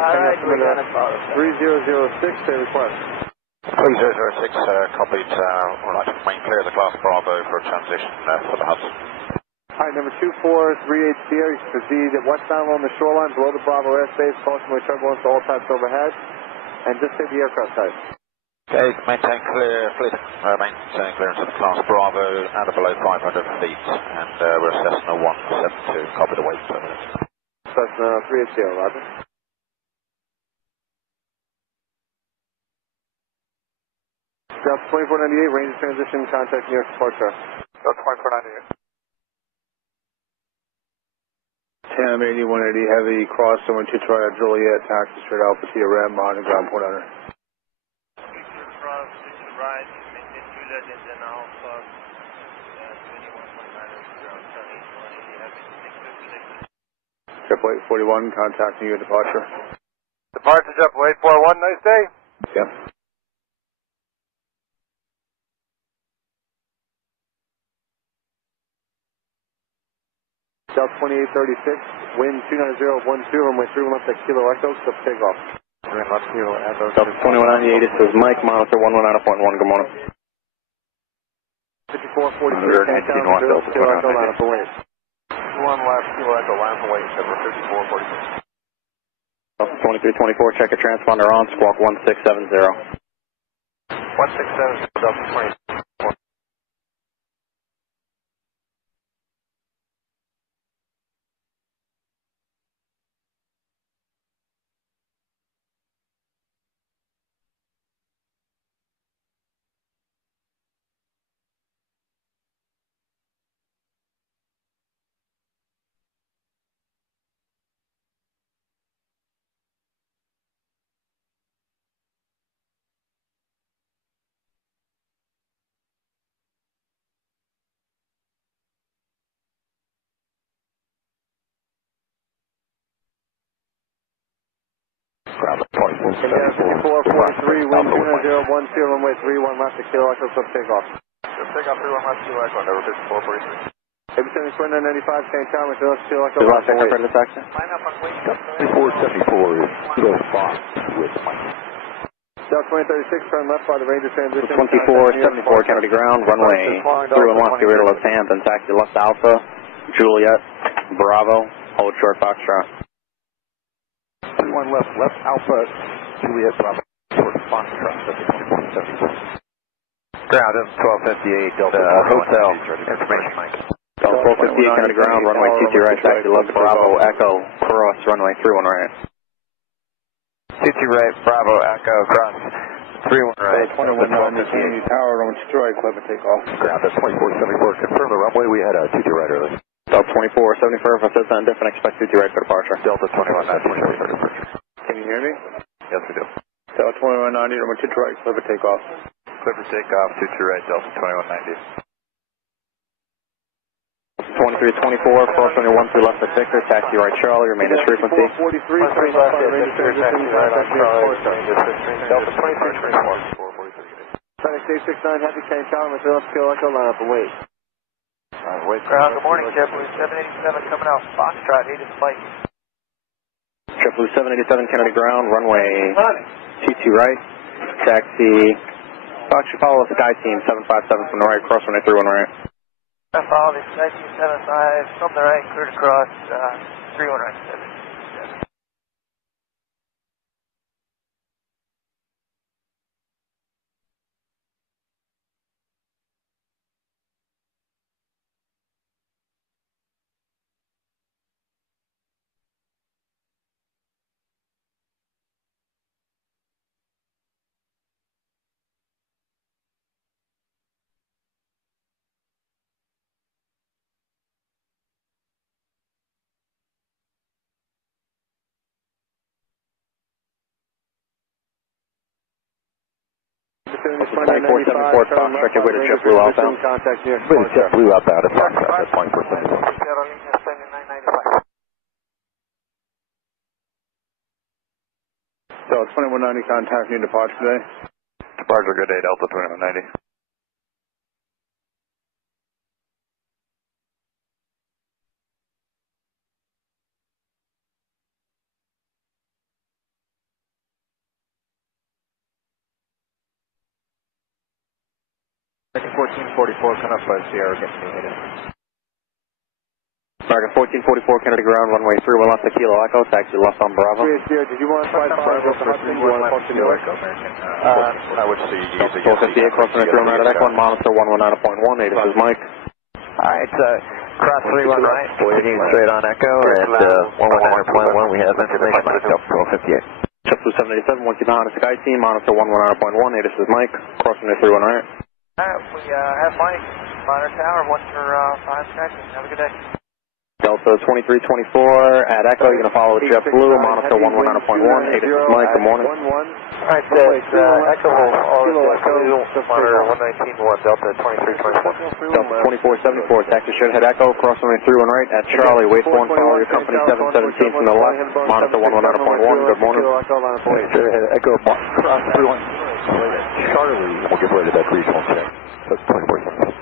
3006, they request. 3006, copied, we'd like to remain clear of the class Bravo for transition for the Hudson. Alright, number 2438 Sierra, you can proceed westbound along the shoreline below the Bravo airspace, caution with turbulence all types overhead, and just take the aircraft type. Okay, maintain clear, maintain clearance of the class Bravo at or below 500 feet, and we're Cessna 172, copy the weight terminus. Cessna 380, roger. Delta 2498, range of transition, contact New York departure. Delta 2498. TAM 8180 heavy, cross someone to try at Juliet, taxi straight Alpha to your ram, on ground point under. Right, maintain Juliet and then Alpha 21.9 ground, turn 8180, heavy 656. JetBlue 841, contact New York departure. Departure JetBlue 841, nice day. Yeah. Delta 2836, wind 290 runway 31 left at Kilo Echo, so takeoff. Delta 2198, this is Mike, monitor 119.1, good morning. 54 5443, Canton, Delta, Kilo Echo, line up and wait. 1 left, Kilo Echo, line up and wait, 5446. 2324, check your transponder on, squawk 1670. 1670, Delta 24. Ground 5443, wind 29010, runway 31 left to Kilo Echo, sub takeoff. Takeoff 31 left, Kilo Echo, number 5443. AB 7495, Canton, Kilo Echo, Is line that up and wait. for the taxi? Line up on wait. 2474 is Kilo Fox with Mike. Delta 2036, turn left by the Ranger transition. 2474, Kennedy ground, runway 31 left, get rid of left hand, then taxi left Alpha, Juliet, Bravo, hold short Foxtrot. 31 left, left Alpha, Juliet Bravo, short Foxtrot, that's 2474. Ground 1258, Delta Hotel. Information, Mike. Delta 1258, Kennedy ground, runway 22 right, taxi left Bravo, Echo, cross, runway 31 right. 22 right, Bravo, Echo, cross, 31 right. 2190, tower, runway 22 right, clever takeoff. Ground at 2474, confirm the runway, we had a 22 right early. Delta 2474, if I said something different, expect 22 right for departure. Delta 21 at 24 for departure. Can you hear me? Yes, we do. Delta 2190, runway 22 right, clever takeoff. Clipper takeoff, 22 right, Delta 2190. 2324, cross runway 12 left at Victor, taxi right Charlie, remain as frequency. 443, turn left by the Ranger transition, contact me at Delta 2324. 443. FedEx 869, Happy Canton, Kilo Echo, line up and wait. Ground, good morning, JetBlue 787 coming out, Foxtrot, 8 is flight. JetBlue 787, Kennedy ground, runway 22 right, taxi, actually follow the Sky Team 757 from the right, cross runway 31 right. I follow the Sky Team 75 from the right, cleared across, 31 right. Contact 474, Foxtrot, get way to JetBlue outbound. Contact here. With JetBlue outbound at Foxtrot at 2474. So 2190, contact new departure today. Departure, good day, Delta 2190. Target 1444, come up by Sierra, get me hit. Target 1444, Kennedy ground, runway 31 left to Kilo Echo, taxi left on Bravo. Did you want to fly Bravo for Hudson? Do you want to talk to New York? I would see Delta 1258, cross runway 31 right at Echo, monitor 119.1, this is Mike. Alright, cross 31 right, heading straight on Echo at 119.1, we have information on Delta 1258. JetBlue 787, 1 keep behind the Sky Team, monitor 119.1, this is Mike, cross runway 31 right. Alright, we have Mike, monitor tower, 1 for 5 Sky Team, have a good day. Delta 2324 at Echo, you're going to follow JetBlue, monitor 119.1, this is Mike, good morning. Alright, Echo will monitor 119.1, Delta 2324. Delta 2474, taxi should head Echo, cross runway 31 right at Charlie, wait for and follow your company 717 from the left, monitor 119.1, good morning. Echo, cross 31. Charlie, we'll get ready to that regional check. That's 2474.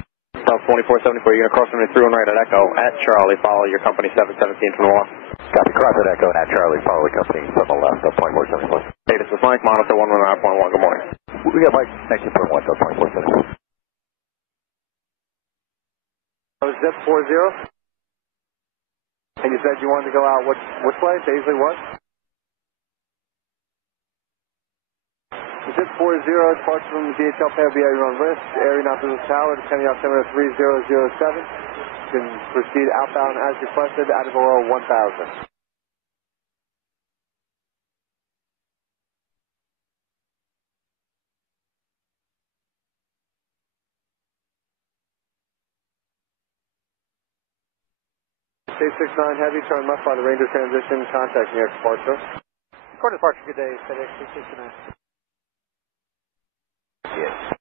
Delta 2474, you're going to cross runway 31 right at Echo, at Charlie, follow your company 717 from the left. Copy, cross at Echo, at Charlie, follow the company from the left, that's 2474. Hey, this is Mike, monitor 119.1, good morning. We got Mike 19.1, that's 2474. Zip 40. And you said you wanted to go out which way? Paisley what? Zip 40, departure from the DHL pad via your own risk. Area not to the tower, descending altimeter 3007. You can proceed outbound as requested, out of below 1000. K69 Heavy, turn left by the Ranger transition, contact near departure. Report departure, good day, FedEx 369. Yes.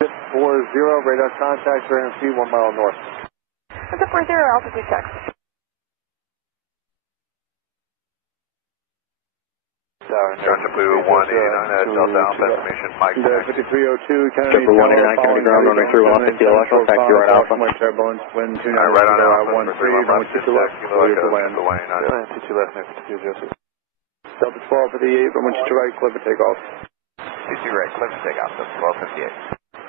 Zip 40, radar contact, 300 feet, 1 mile north. Zip 40, altitude check. Johnson Blue 189 Delta Alpha estimation, Mike. 5302, Kennedy. Triple 189, Kennedy ground, runway 3150 electrical, taxi right Alpha. Turbulence, wind 29, Right on Alpha, 13, runway 22 left, clear to land. 22 left, 5206. Delta 1258, runway 22 right, clear for takeoff. 22 right, clear for takeoff, Delta 1258.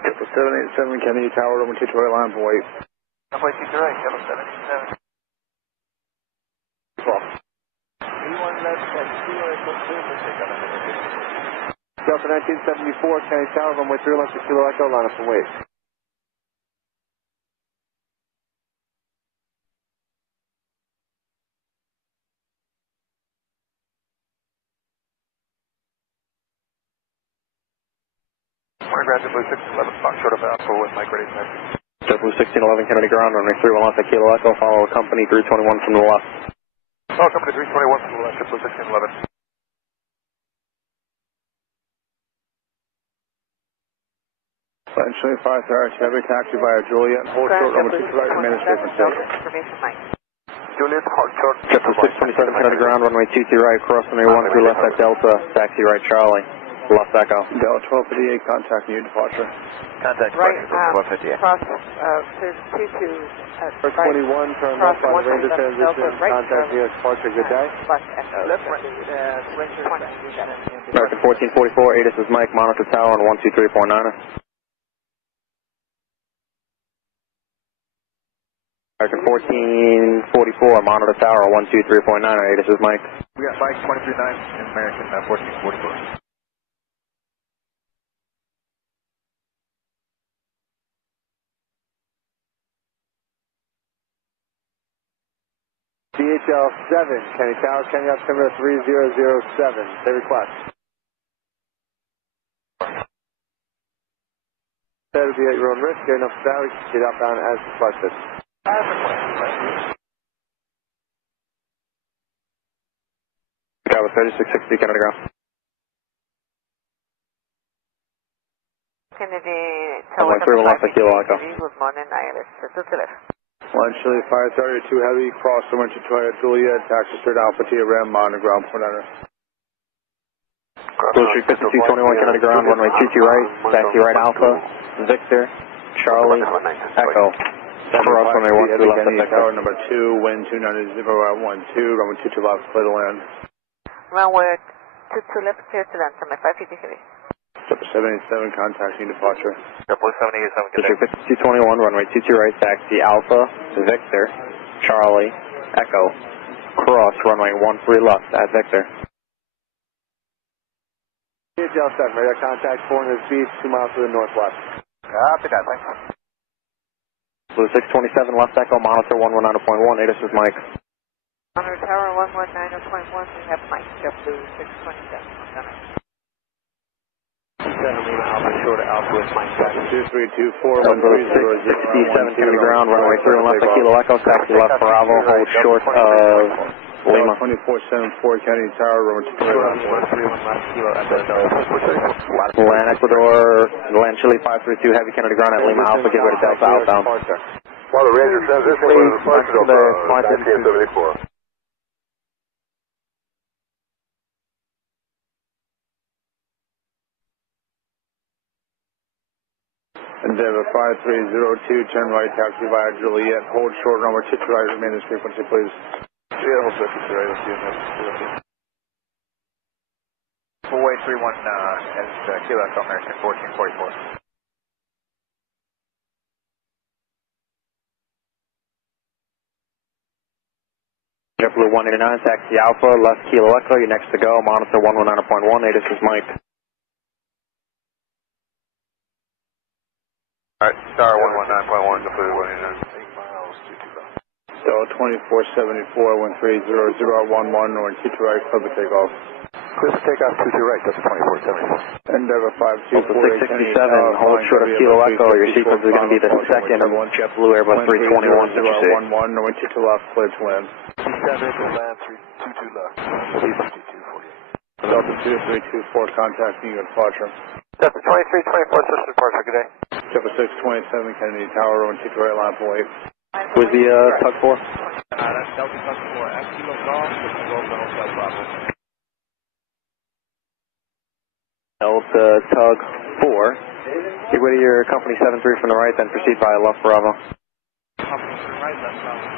Triple 787, Kennedy Tower, runway 22 right, line for wait. Runway 22 right, Delta 787. 12. V1 left, that's 2 right, clear for takeoff. Delta 1974, Kennedy Tower, runway 3 left, Kilo Echo, line up for wait. Graduate Blue 1611, Fox short of Alpha with Mike ready to Blue 1611, Kennedy ground, runway 31 left, Kilo Echo, follow company 321 from the left. Oh, company 321 from the left, Blue 1611. Eventually, 530, Chevy taxi via Juliet, hold short, runway 22 right, remain in safe and safe. Information, Mike. Juliet, hard short. Blue 627, Kennedy ground, runway 23 right, cross runway 13 left at Delta, taxi right Charlie, left Echo. Delta 1258, contact new departure. Contact Right, departure, 1258. cross, there's 22 at For right. 21, turn Cross left by the Ranger 137 transition, Delta, right, contact near departure, good day. Left Echo. Left right, Windshear 20, you got it. American 1444, ATIS is Mike, monitor tower on 123.9. American 1444, monitor tower on 123.9, ATIS is Mike. We got Mike 239 and American 1444. DHL 7, Kenny Tower, Kenny altimeter 3007, say request. Better be at your own risk, get enough battery, get outbound as requested. As requested, Tower 3660, Kennedy ground. Kennedy, Runway 31 left at Kilo Echo. Good morning, ILS, to the left. 1 Chili 530, 2 Heavy, cross the winter 200 Juliet, taxi straight Alpha Tia Ram, monitor ground, point under. Blue Street 5221, Kennedy ground, runway 22 right, taxi right Alpha, Victor, Charlie, Echo. Cross runway 12 left at Kennedy Victor. Tower, number 2, wind 290, 012, runway 22 left, clear to land. Runway 22 left, clear to land, from 550 heavy. 787, contact new departure. Blue 787, good Blue Street 5221, runway 22 right, taxi Alpha, Victor, Charlie, Echo. Cross runway 13 left at Victor. DHL 7, radar contact 400 feet, 2 miles to the northwest. Copy that, thanks. Blue 627, left Echo, monitor 119.1, ATIS is Mike. Monitor tower 119.1, we have Mike, Blue 627. 7 Alpha short of Alpha with Mike. 2324, Blue 667, Kennedy ground, runway 31 left at Kilo Echo, taxi left Bravo, hold short of Lima. 2474, Kennedy Tower, runway 23 Land Ecuador, land Chile 532, heavy Kennedy ground at Lima Alpha, give it a Delta outbound. Well, the Ranger transition was departure of TN-74. Endeavor 5302, turn right, taxi via Juliet, hold short runway 22 right, remain this frequency, please. Yeah, hold 52 right, let's see you next. Full-way 31 and Kilo Echo American 1444. JetBlue 189, taxi Alpha, left Kilo Echo, you're next to go, monitor 119.1, this is Mike. Alright, Star 119.1, JetBlue 189. 8 miles, 22 left. Delta 2474, 130011, North 22 right, clear for takeoff. Clear for takeoff, 22 right, Delta 2474. Endeavor 667, hold short of Kilo Echo, your sequence is going to be the second JetBlue Airbus 321 that you see. 11, North 22 left, clear to land. 27, land 322 left. Please 2248. Delta 2324, contacting you at departure. Delta 2324, switch to departure, good day. Delta 627, Kennedy Tower, on 22 right, line for 8. Who's the tug for? That's Delta Tug 4, at Kilo Golf, with the Golf and Hotel Bravo. Delta Tug 4. Get rid of your company 73 from the right, then proceed via left Bravo. Company to the right, left Bravo.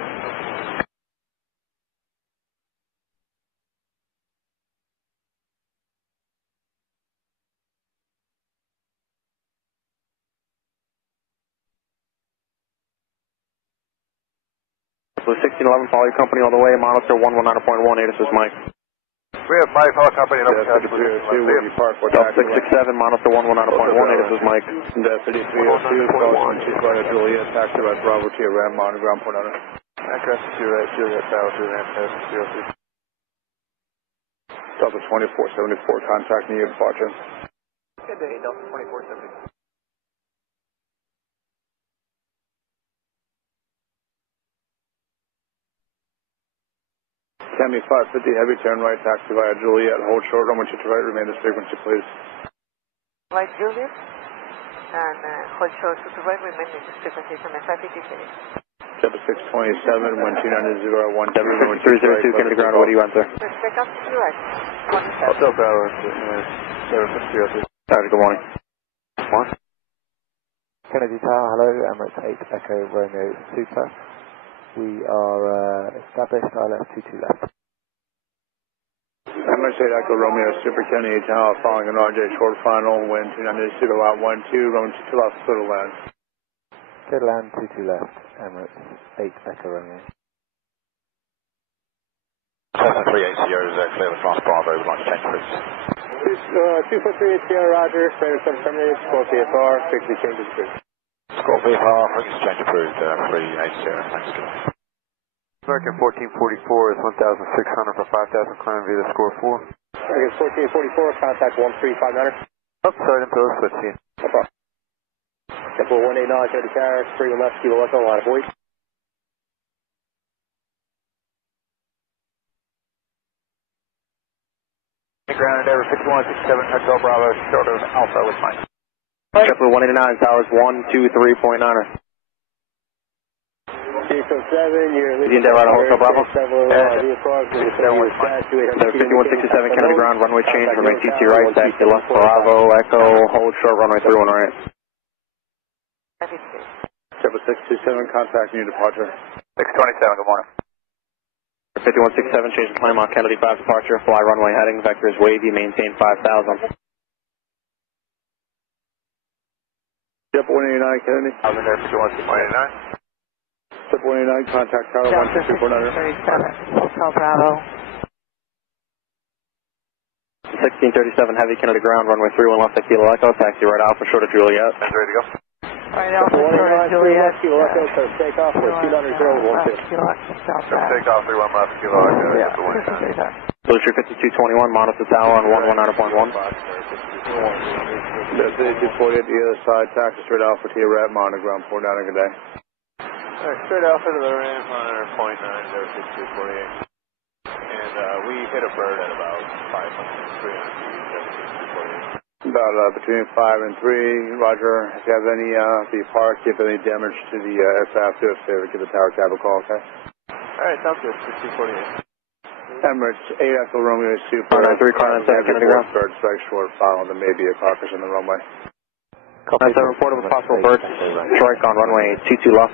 So 1611, follow your company all the way, monitor 119.1, this is Mike. We have Mike, follow company, number 5302, where you park, what Delta 667, monitor 119.1, this is Mike. Delta 5302, call 22 right, Juliet, taxi right, Bravo to your ram, on ground point under. Address 2 right, Juliet, Tower 2, ram, 03. Delta 2474, contacting you at departure. Good day, Delta 2474. Tammy 550, heavy turn right, taxi via Juliet, hold short, runway 22 right, remain this frequency, please. Right, Juliet, and hold short to the right, remain this frequency from FIPTK. Delta 627, 12901, 302, Kennedy ground, what do you want, sir? Let's take up to the right. Hotel Bravo, 750. Sorry, good morning. One. Kennedy Tower, hello, Emirates 8 Echo Romeo Super. We are established, left 22 left. Emirates 8 Echo Romeo Super, Kennedy Tower, following an RJ short final, wind 290 out 12, runway 22 left, clear to land. Clear to land, 22 left, Emirates 8 Echo Romeo. 738 Sierra, clear the France Bravo, would like to change routes. 243 Sierra Roger, Spider 778, Squawk VFR, 60 changes route. Squawk VFR, exchange approved, 38 Sierra, thanks again. American 1444 is 1,600 for 5,000, climb via the score 4. American 1444, contact 13500. Oh, sorry, didn't switch to you. No problem. Temple 189, Kennedy Tower, 3 left, Kilo Echo, line of voice. Ground Endeavor 5167, Hotel Bravo, short of Alpha with Mike. JetBlue 189, towers 123.9er. 607, you're Is the Endeavor out of Hotel Bravo? 5167, Kennedy ground, runway change, remain TT right, taxi left Bravo, Echo, hold short, runway 31 right. 627, contacting you departure. 627, good morning. 5167, change the climb on Kennedy 5 departure, fly runway heading, vectors wavy, maintain 5,000. Jet 189, Kennedy. I was in there 5169. Jet 189, contact tower 123.9. 37, Hotel Bravo. 1637, heavy Kennedy ground, runway 31 left at Kilo Echo, taxi right Alpha, short of Juliet. That's ready to go. Right, Alpha, short of Juliet. Kilo Echo, so take off with 200 12. Take off 31 left, Kilo Echo. Yeah, Blue Tree 5221, monitor tower on 119.1. That's 8240 at the other side, taxi straight Alpha to your red, monitor ground 4 down, good day. Alright, straight Alpha to the ramp, monitor 0.9, 6248. And we hit a bird at about 500, 300 feet, 6248. About between 5 and 3, Roger. If you have any, the park, if any damage to the aircraft, do us a favor, give the tower cab a call, okay? Alright, sounds good, 6248. Emirates 8 Echo Romeo Super. 993, 7 Kennedy ground. Bird strike short, follow, there may be a carcass in the runway. That's a report of a possible bird strike on runway 22 left.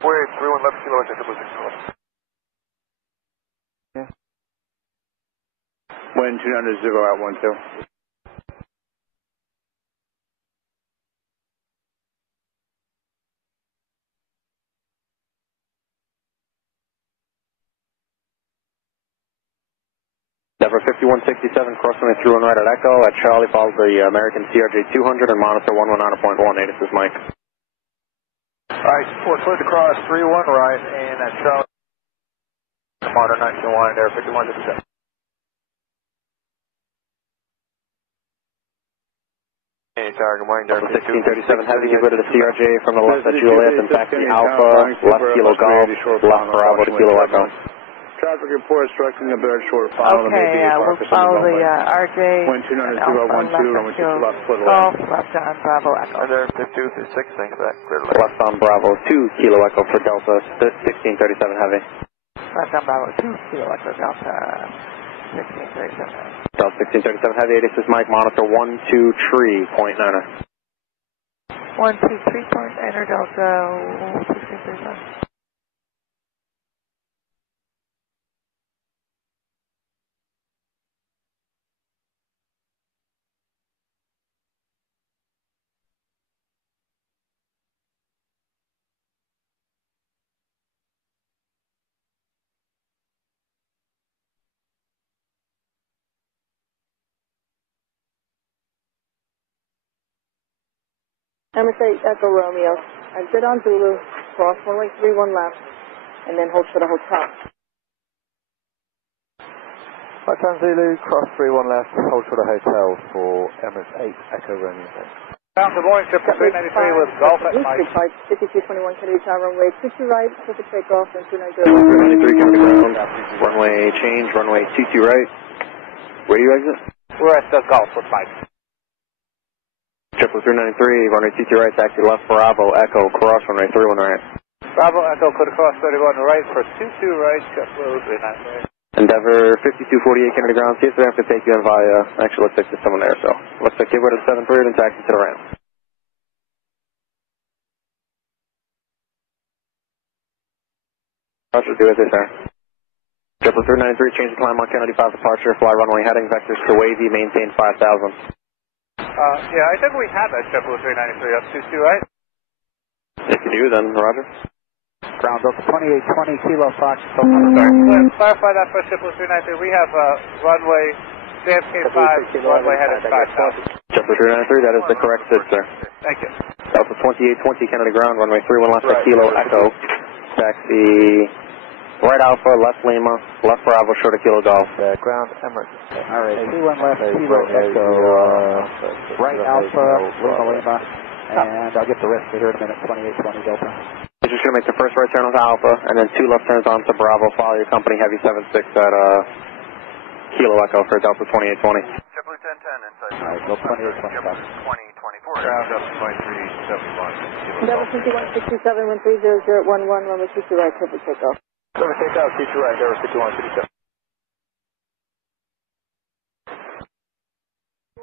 Wait, 31 left, kilo, JetBlue 6 left. Wind 290 at 12. Endeavor 5167, cross runway 31 right at Echo. At Charlie, follow the American CRJ 200 and monitor 119.18. This is Mike. Alright, support cleared to cross 31 right, and at Charlie, monitor 19.1, there 5167. Hey, Tower, good morning, there 1637 heavy, get rid of the CRJ from the left at Juliet and taxi Alpha, left Kilo Golf, left Bravo to Kilo Echo. Traffic report striking a bird short of final. Okay, we'll follow the RJ. Wind 290 at 12, runway 22 left, split Golf, left on Bravo Echo. There 5226, thanks for that, clear to left on Bravo 2 Kilo Echo for Delta 1637 heavy. Left on Bravo 2 Kilo Echo Delta 1637. Delta 1637 heavy, this is Mike, monitor 123.9er. 123.9er Delta 1637. Emirates 8 Echo Romeo, exit on Zulu, cross runway 31 left, and then hold for the hotel. Left on Zulu, cross 31 left, hold for the hotel for Emirates 8 Echo Romeo. Ground, good morning, Triple 393 with Golf at Mike. 5221 Kennedy Tower, runway 22 right, perfect takeoff, and 290. 393 coming to ground, runway change, runway 22 right. Where do you exit? We're at Golf with Mike. Triple 393, runway 22 right, taxi left Bravo, Echo, cross runway 31 right. Bravo, Echo, clear to cross 31 right for 22 right, JetBlue 393. Endeavor 5248 Kennedy ground, see if they have to take you in via, actually looks like there's someone there, so looks like get rid of the 73 and taxi to the ramp. Roger, do as they say. Triple 393, change the climb on Kennedy 5 departure, fly runway heading, vectors to wavy, maintain 5000. Yeah, I think we had that JetBlue 393 up 22, right? If you do, then Roger. Ground up 2820 Kilo Fox. Clarify that for JetBlue 393. We have runway JFK 5, runway heading 5000. JetBlue 393, that is the correct sit, sir. Thank you. Delta 2820 Kennedy ground, runway 31 left at Kilo Echo, taxi right Alpha, left Lima, left Bravo, short of Kilo Golf. Ground Emirates. Alright, 31 left, Kilo Echo, right Alpha, Lima, and I'll get the rest of here in a minute, 2820 Delta. You're just going to make the first right turn on Alpha, and then 2 left turns on to Bravo, follow your company Heavy 76 at Kilo Echo for Delta 2820. JetBlue 1010 inside. Alright, go 2820. 2024. Ground up 2371. Endeavor 5167, wind 300 at 11, runway 22 right, perfect takeoff. Going to take out 22 right, there 5167.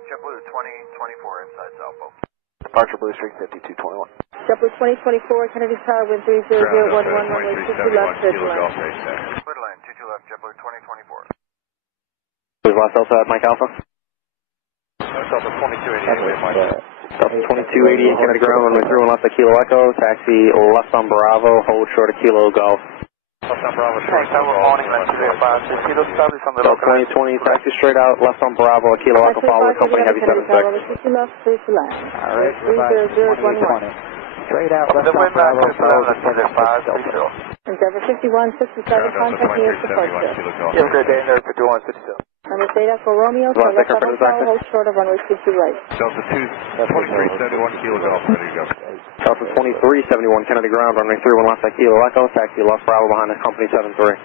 JetBlue 2024 inside Southpole. Departure Blue Street 5221. JetBlue 2024, Kennedy Tower, wind 300 at 11, runway 22 left, clear to land. Clear to land, 22 left, JetBlue 2024. Who's last Delta at Mike Alpha? Delta 2288 Mike. Delta 2288 Kennedy ground, runway 31 left at Kilo Echo, taxi left on Bravo, hold short of Kilo Golf. Left on Bravo, short of morning, land 205. Kilo established on the Delta 2020, taxi straight out, left on Bravo, at Kilo Echo, follow the company Heavy 76. Runway 22 left, clear to land. Alright, 300 at 11. Straight out, left on Bravo, follow the company. Endeavor 5167, contact me at departure. You have a great day in there, 5167. Emirates 8 Echo Romeo, so left on hotel, hold short of runway 22 right. Delta 2371 Kilo Golf, ready to go. Delta 2371 Kennedy ground, runway 31 left at Kilo Echo, taxi left Bravo behind the company 73.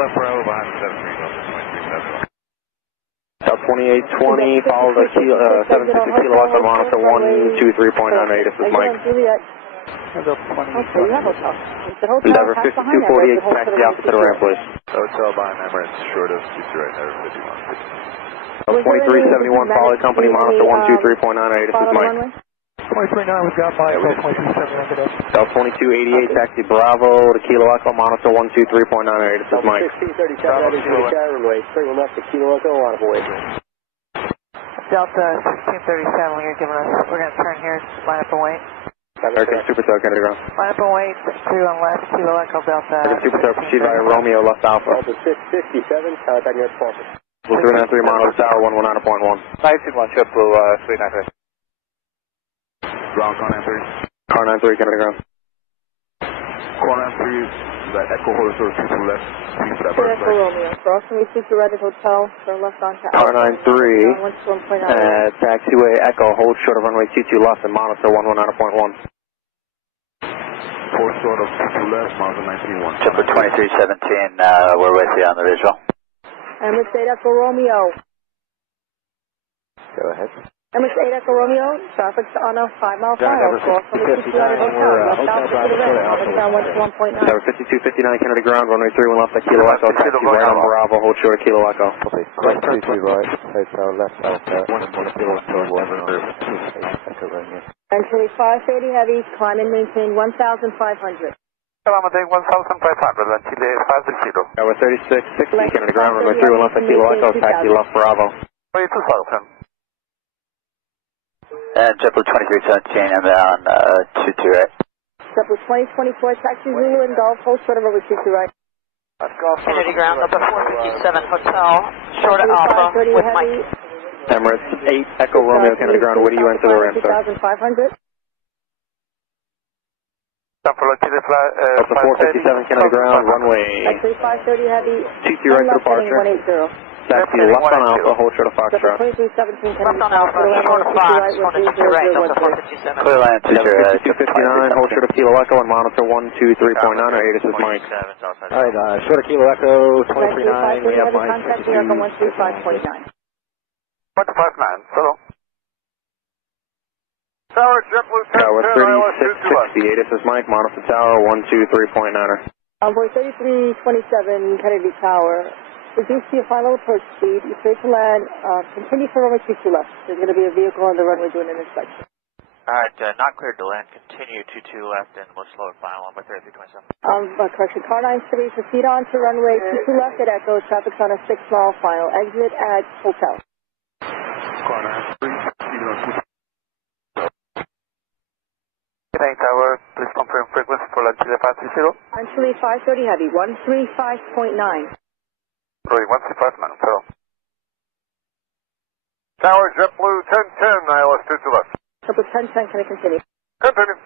Left Bravo behind the 73, Delta 2371. Delta 2820, follow the 76 Kilo Echo, monitor 123.98, this is Mike. Okay, you have hotel. Endeavor 5248, taxi out to the ramp, please. Hotel behind Emirates, short of 22 right, never 51. 2371 Poly Company, monitor 123.98, this is Mike. 23.9, we've got Mike, 2271. Del 2288, taxi Bravo to Kilo Echo, monitor 123.98, this is Mike. 1637, heading to the Sky runway, turn left to Kilo Echo, on the way. Delta 1637, we're going to turn here, line up and wait. American Superstar, Kennedy ground. Line up and wait, 2 on left, Kilo Echo, Delta. American Superstar, proceed via Romeo, left Alpha. Delta 657, contact near Sponsor. 393, monitor tower, 119.1. 921, JetBlue 393. Ground car 93. Car 93, Kennedy ground. Car 93, that Echo holder sort of to the left. Please for that bird Echo Romeo, crossing we see Red Hotel, turn left onto Car Alpha. 93, taxiway Echo, hold short of runway 22 left and monitor 119.1. 4 short of 22 left, monitor 19.1. Jumper 2317, we're with you on the visual. Emirates 8 Echo Romeo. Go ahead. Emirates 8 Echo Romeo, traffic's on a 5-mile file, crossing we see Red Hotel, left Alpha to the red, traffic down 1 to 1.9. Tower 5259, Kennedy ground, runway 31 left at Kilo Echo, taxi right on Bravo, hold short of Kilo Echo. Copy. Right, 22 right, hotel left Alpha, 1 Kilo Echo, 1 Echo Romeo. Entry 530 heavy, climb and maintain 1,500. Salamat 1,500, Chile 560. Tower 3660, Kennedy ground, runway 31 left at Kilo Echo, taxi left Bravo. 22,000. And JetBlue 2317, and on 22 right. JetBlue 2024, taxi Zulu and Golf, hold short of over 22 right. Kennedy ground, number 457 Hotel, short of Alpha, with Mike. Emirates 8 Echo Romeo, Kennedy ground, where do you enter the ramp, sir? 2,500. Delta 457, Kennedy ground, runway Actually 530 heavy, 22 right for departure. 180. Taxi left on Alpha, hold short of Foxtrot. 2317, Left on Alpha, short of Fox, 122 right, Delta 457. Clear line, Delta 5259, hold short of Kilo Echo and monitor 123.98, this is Mike. Alright, short of Kilo Echo, 239, we have Mike, Contact New York on 135.9. 159, solo. Tower, JetBlue 1010, Tower ILS 22 3668, this is Mike, monitor tower 123.9er. Envoy 3327, Kennedy Tower. Reduce to your final approach speed, you straight to land, continue for runway 22 left. There's going to be a vehicle on the runway doing an inspection. Alright, not cleared to land, continue 22 left and we'll slow it final on by 3327. Correction, car 93, proceed on to runway 22 left at Echo, traffic's on a 6-mile final, exit at Hotel. Car 93, even on 2. Good night, Tower. Please confirm frequency for land Chile 530. Actually 530 heavy, 135.9. Roy, 135 man, solo. Tower, JetBlue 1010, ILS 22 left. Couple 1010, can I continue? Continue.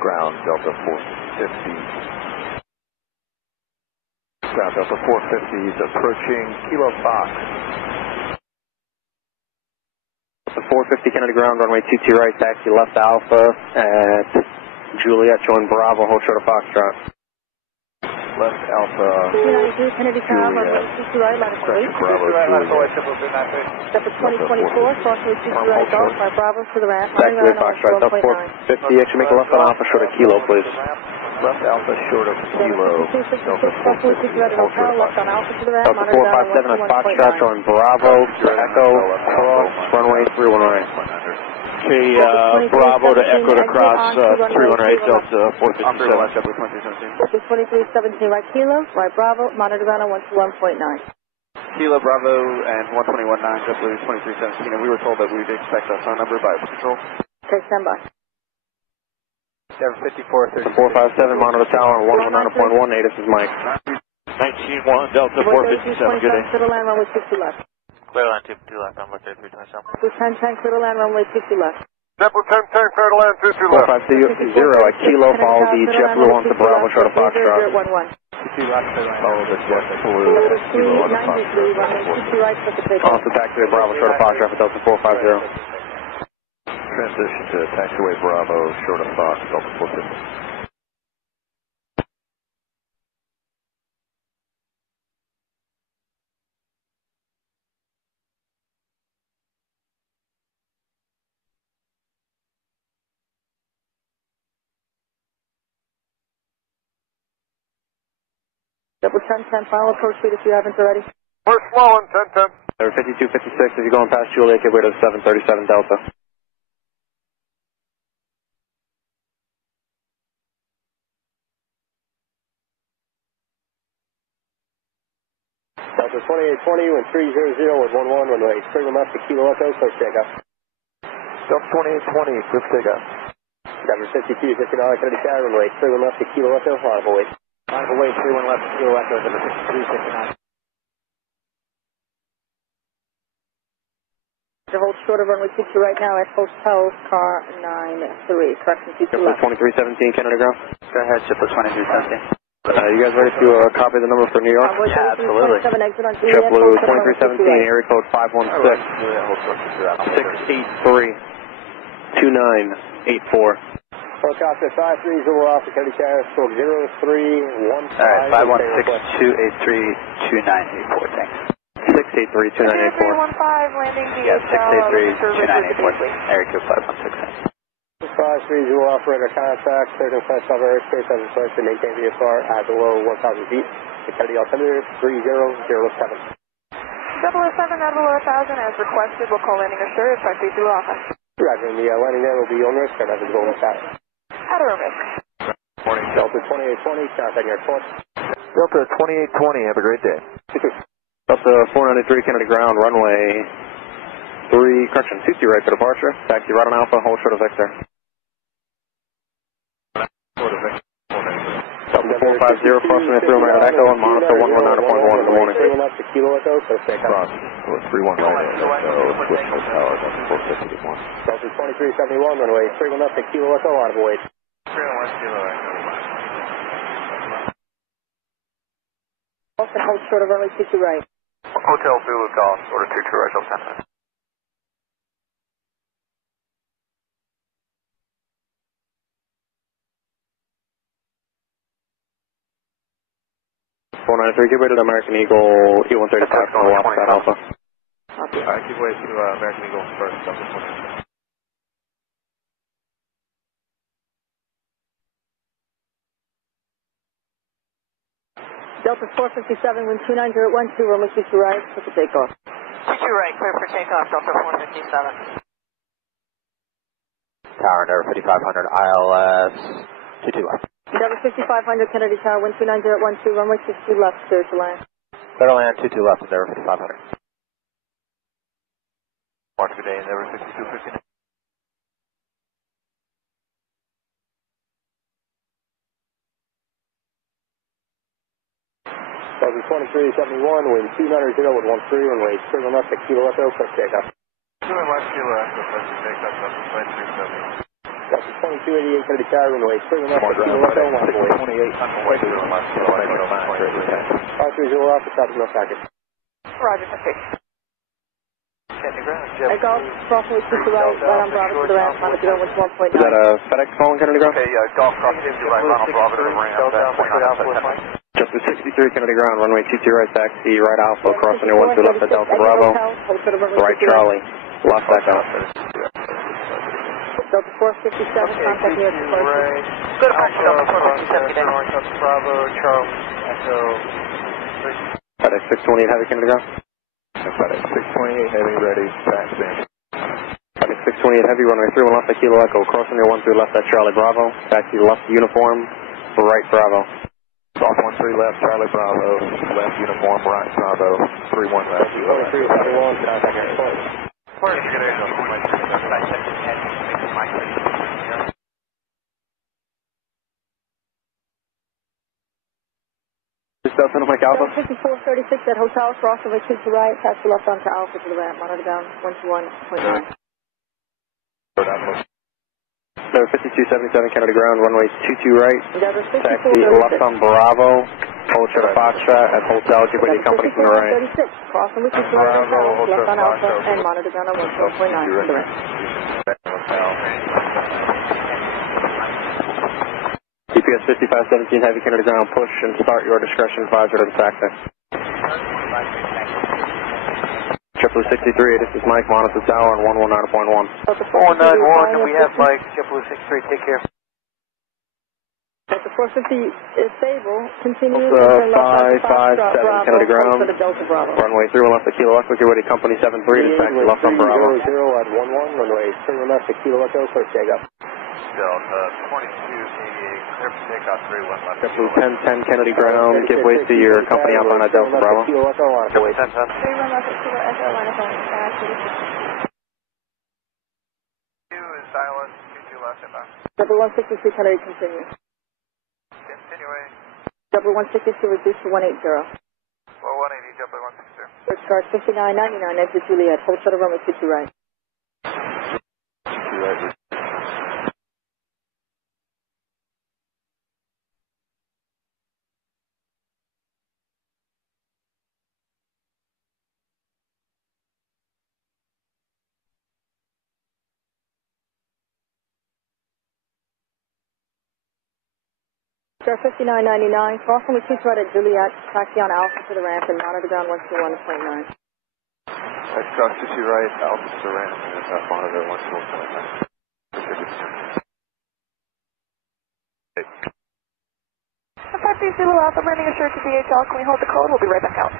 Ground Delta 450. Ground Delta 450 is approaching Kilo Fox. Delta 450 Kennedy ground, runway 22 right, taxi left Alpha at Juliet, showing Bravo, hold short of Foxtrot. Left Alpha, 292, Kennedy Tower, runway 22 right, line of correction, police. Bravo, Delta 2024, crossing 22 right, Golf by Bravo to the ramp, Taxi running with around Foxtrot, on Delta 450, actually make a left on Alpha, short of Kilo, please. left Alpha short of Kilo, Delta 450, hold short of left on Alpha to the ramp, Delta 457 at Foxtrot, showing Bravo, Echo, cross, runway 31 right. Okay, Bravo to Echo to cross 318, Delta 457. Delta 2317 right Kilo, right Bravo, monitor ground on 121.9. Kilo Bravo and 121.9, JetBlue 2317, and we were told that we'd expect us our number by control. Okay, stand by. 754, 457, monitor tower on 119.18, this is Mike. 19-1, Delta 457, good day. Clear to land, runway 22 left. Clear line 22 left on by 3327. 210, clear to land, runway 22 left. JetBlue 1010, clear to land 22 left. 450 at Kilo, follow the JetBlue on to Bravo, short of Foxtrot. 11. follow the JetBlue at Kilo on the Foxtrot. Also taxiway Bravo, short of Foxtrot for Delta 450. Transition to taxiway Bravo, short of Fox, Delta 450. Double 1010, final approach speed if you haven't already. We're slowing, 10-10. 5256, if you're going past Juliet, give way to 737 Delta. Delta 2820, wind 300 with 11, runway 31 left to Kilo Echo, close takeoff. Delta 2820, clear takeoff. Number 52, $50 Kennedy Tower, runway 31 left to Kilo Echo, audible wait. Audible wait, 31 left to Kilo Echo, number 52, 59. Hold short of runway 22 right now at Hotel Car 93, correction 22 left. 2317, Kennedy ground. Go ahead, JetBlue 2317. You guys ready to copy the number for New York? Yeah, absolutely. JetBlue 2317, area code 516 683 2984. Helicopter 530 off the Kennedy Tower, stroke 0315. Alright, 516-283-2984, thanks. 683-2984. 315, landing Yeah, 683-2984, area code 516. 530 operator contact, certain flight over airspace as requested, maintain VFR at below 1,000 feet. The Kennedy altimeter 3007. 007 at below 1,000 as requested, we'll call landing assured, 532 office. Roger, and the landing there will be on risk and as a golden path. At a risk. Morning, Delta 2820, contact your airport. Delta 2820, have a great day. Delta 493, Kennedy ground, runway 22 right for departure. Taxi right on Alpha, hold short of Victor. Delta 450, crossing the 3 right at Echo and monitor 119.1 in the morning. 3 left to Kilo Echo, so stay Cross, 31 right at Echo, switch hotel, Delta 450 to 1. Delta 2371, runway 31 left to Kilo Echo, audible wait. 31 Kilo Echo. Also hold short of runway 22 right. Hotel Zulu Golf, order 22 right, Delta 10. Give way to the American Eagle E135 from the left side Alpha. Alright, give way to American Eagle first, Delta 20. Delta 457, wind 290 at 12, runway 22 right, click the takeoff. 22 right, clear for takeoff, Delta 457. Tower, number 5500, ILS 22 left. Delta 5500, Kennedy Tower, wind 290 at 12, runway 62 left, clear to land. Clear to land, 22 left, Endeavor 5500. Mark today, Endeavor 6259. Delta 2371, wind 290 with 13, runway 31 left to Kilo Echo, click takeoff. 2 left Kilo Echo, first to take up, Delta 2370. Delta 2288, Kennedy Tower, runway 31 left to Kilo Echo, audible wait. 530 off the top of no package. Roger, perfect. I golf, crossing 22 right, right on Bravo to the ramp, monitor 1.9. Is that a FedEx calling Kennedy ground? Okay, Golf cross 50 right, Ronald Bravo to the ramp, Just the 63 Kennedy ground, runway 22 right, taxi right Alpha, crossing your 12 left at Delta Bravo, right Charlie, left Echo. Delta 457, contact me at the first. Good approach, Delta 457 today. Bravo, Charles, Echo. FedEx 628 heavy Kennedy ground. FedEx 628 heavy, ready, fast in. FedEx 628 heavy, runway 31 left at Kilo Echo, crossing your 13 left at Charlie Bravo, taxi left uniform, right Bravo. Soft 13 left, Charlie Bravo, left uniform, right Bravo, 31 left, Kilo Echo. 2371, contact your airport. Delta Mike Alpha. 5436 at Hotel, cross runway 22 right, pass the left onto Alpha to the ramp, monitor down 121.9. Number 5277 Kennedy ground, runway 22 right, Endeavor taxi left on Bravo, hold short of Foxtrot at Hotel, give way to company from the right. 36, cross runway 22 right, left on Alpha, and monitor down on 112.9 to the ramp. GPS 5517 heavy Kennedy ground, push and start your discretion, advisor to the taxi. JetBlue 63, this is Mike, monitor tower on 119.1. 491, we have Mike, JetBlue 63, take care. Delta 450 is stable. Continue. Delta 557, Kennedy ground. Delta Bravo. Runway 31 left to Kilo Echo, get ready, company 73 to taxi left on Bravo. 0 at 11, runway 31 left to Kilo Echo, clear for takeoff. Delta 2288, clear for takeoff, 31 left. JetBlue 1010 Kennedy ground, give way to your company outbound at Delta Bravo. Kilo Echo, line up away. 31 left at Kilo Echo, line up on is silent, 22 left inbound. Double 162 Kennedy, continue. Continuing. Double 162 reduced to 180. Well, 180, double 162. First car 5999, exit Juliet, hold shuttle runway 22 right. 22 right. Star 5999, cross runway 22 right at Juliet, taxi on Alpha to the ramp and monitor ground 121.9. Cross 22 right, Alpha to the ramp, and monitor 121.9. Zulu Alpha, landing assured to DHL. Can we hold the code? We'll be right back out.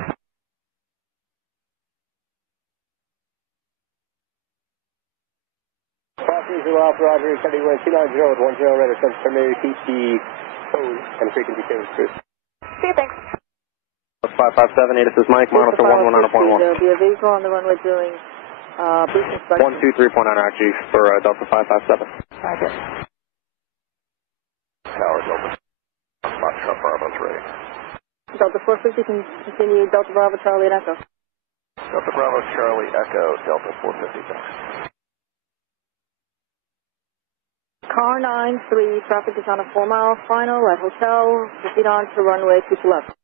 Zulu Alpha, Roger, Kennedy wind 290 at 10, radar sensor terminated, keep the code and frequency change cruise. See you, thanks. 557, this is Mike, monitor 119.1. There'll be a vehicle on the runway doing boost inspection. 123.9 actually for Delta 557. Roger. Tower Delta. Foxtrot Bravo's ready. Delta 450 can continue, Delta Bravo, Charlie and Echo. Delta Bravo, Charlie, Echo, Delta 450, thanks. Car 93, traffic is on a 4-mile final at hotel, proceed on to runway 22 left.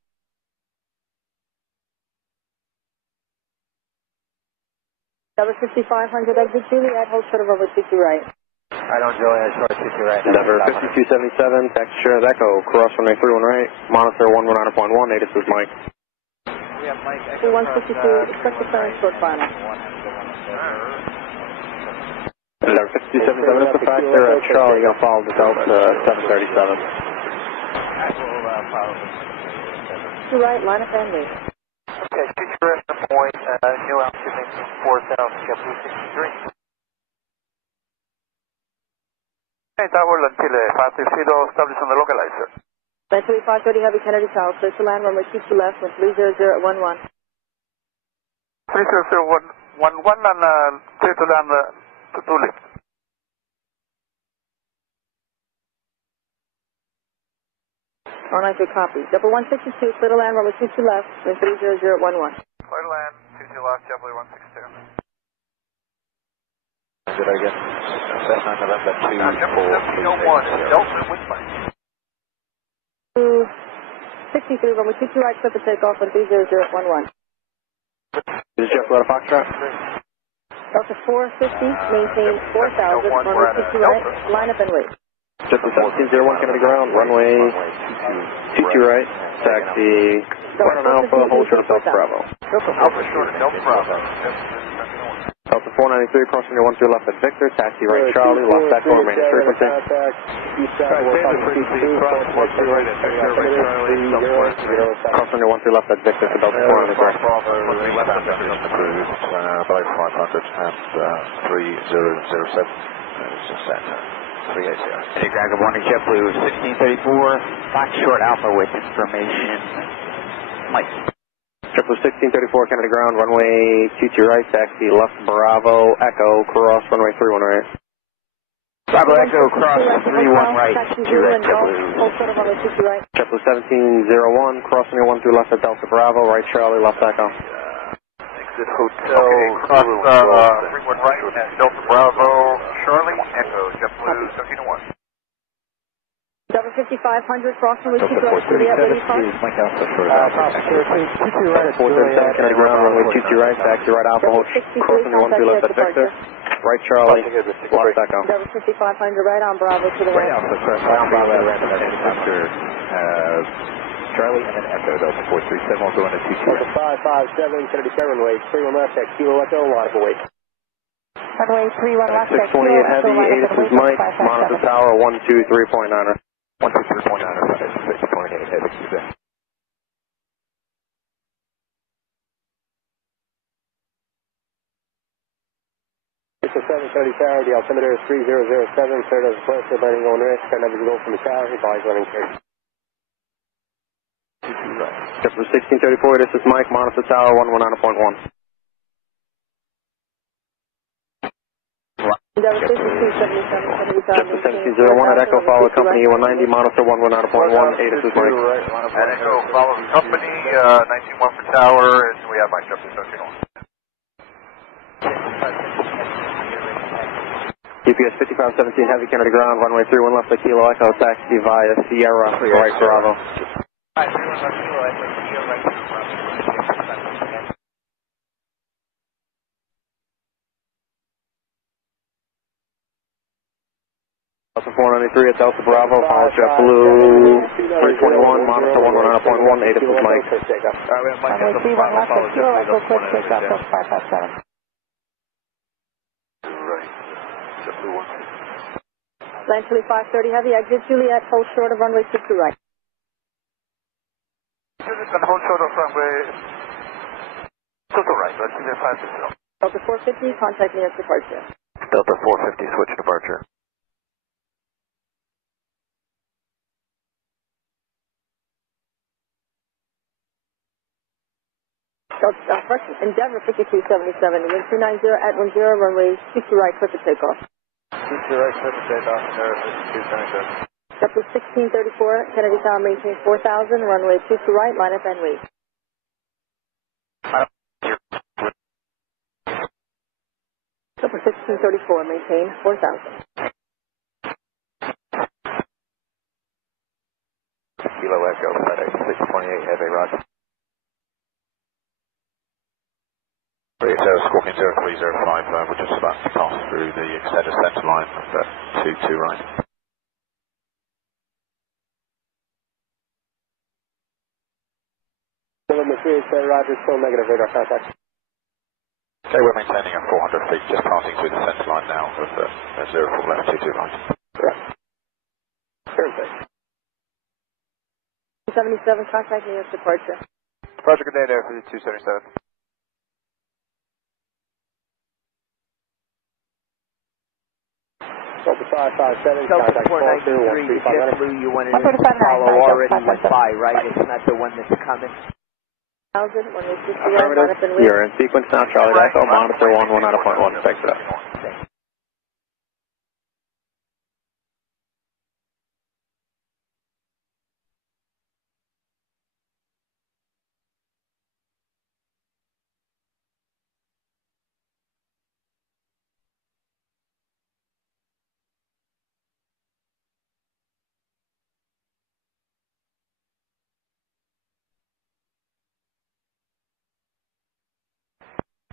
Number 5500, exit Juliet, hold shuttle over 22 right. Right on Juliet, short 22 right. Number 5277, taxi share Echo, cross runway 31 right, monitor 119.1, this is Mike. We have Mike. 162, expect the turn short final. Number 5277 is the factor at Charlie, you're going to follow the Delta 737. To right, line up and wait. Okay, future rest of point, new altitude maintain 4000, JetBlue 63. Tower Lantile, 530, established on the localizer. Mentally 530 Heavy Kennedy Tower, clear to land, runway 22 left, with 300 at 11. 300 and clear to land to 2 lift. All right, good copy. Double 162, clear to land, runway 22 left, with 300 at 11. Clear to land, 22 left, JetBlue 162. Did I get Cessna November 2 JetBlue 1701, Delta Windmill. 63, runway 22 right, set the takeoff, and 300 at 11. This is Jeff Lotta Foxtrot. Delta 450, maintain 4000, runway 22 right, line up and wait. JetBlue 1701, Kennedy ground, runway 22 right, taxi, right on Alpha, hold short of Delta Bravo. Alpha short of Delta Bravo. Delta 493, crossing your 13 left at Victor, taxi right Charlie, left Echo, remaining frequency. Crossing your 13 left at Victor to Delta 493. Below 500 and 3007. Just set 380. Hey, Greg, good morning, JetBlue 1634, Fox short Alpha with information. Mike. JetBlue 1634, Kennedy ground, runway 22 right, taxi left Bravo, Echo, cross runway 31 right. Bravo Echo, cross 31 right, 2 right, JetBlue. Hold short of runway 22 right. JetBlue 1701, crossing your 13 left at Delta Bravo, right Charlie, left Echo. Exit hotel, cross 31 right at Delta Bravo, Charlie, Echo, JetBlue 1701. Double 5500, cross runway 22 right, Juliet, ready to cross. Mike Alpha short Alpha. 22 right, 437, Kennedy ground, runway 22 right, taxi right Alpha, hold crossing your 13 left at Victor, right Charlie, left Echo. Double 5500, right on Bravo to the Right right. Alpha, cross right on Bravo, right on Victor, Charlie, and then Echo, Delta 437, we'll go into 22 right. 557, Kennedy Sky runway 31 left at Kilo Echo, line up away. Runway 31 left at 628 Heavy, this is Mike, monitor tower 123.9er. 123.9. Good day. It's a 730 tower, the altimeter is 3007, cleared as a plus, landing on risk, and never go from the tower, advise running clear. Jeffrey 1634, this is Mike, monitor tower 119.1. Jeffrey 1677, Jeffrey 1701 at Echo, follow company 190, monitor 119.1, this is Mike. At Echo, follow company 191 for tower, and we have Mike Jeffrey 1701. GPS 5517, heavy Kennedy ground, runway 31 left, Kilo Echo, taxi via Sierra, right Bravo. Delta 493 at Delta Bravo, follow JetBlue 321, monitor 119.1, this is Mike. Alright, we have Mike Delta Bravo, follow JetBlue 119.1. Land Chile 530 heavy, exit Juliet, hold short of runway 22 right. Juliet can hold short of runway 22 right, let's see the 560. Delta 450, contact me at departure. Delta 450, switch departure. Endeavor 5277, wind 290 at 10, runway 22 right, clear for takeoff. 22 right, clear for takeoff, Endeavor 5277. Jeffrey 1634, Kennedy Tower, maintain 4000, runway 22 right, line up and wait. Jeffrey 1634, maintain 4000. Kilo Echo, FedEx 628, heavy, roger. Squawking 0305, we're just about to pass through the extended center line of 22 right. November 3, Roger, still negative radar contact. Okay, we're maintaining at 400 feet, just passing through the center line now with 04 left, 22 right. Correct. Perfect. 77, contact me at departure. Departure, good day there for the 277. Delta 557, Delta contact 493, JetBlue, you wanted to follow already went by, right? It's not the one that's coming. 1000, runway 22 right, line up and wait. You're in sequence now, Charlie Echo, monitor 119.1, thanks for that.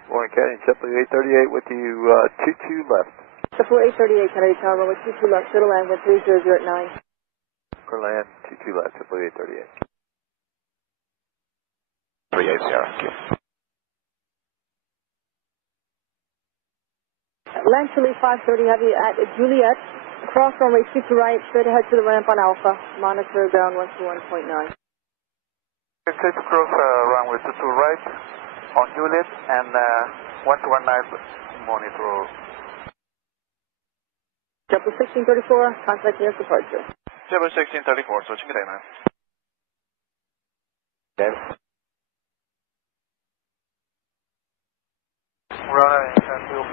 Morning, Kenny. JetBlue 838 with you, 22 left. JetBlue 838, Kennedy Tower, runway 22 left, clear to land, wind 30 at 9. For land, 22 left, JetBlue 838. 380, Land Chile 530 heavy at Juliet, cross runway 22 right, straight ahead to the ramp on Alpha, monitor ground 121.9. Straight across runway 22 right on Juliet and 119 monitor. JetBlue 1634, contact me at departure. JetBlue 1634, switching good day, man. Okay. Runway 043,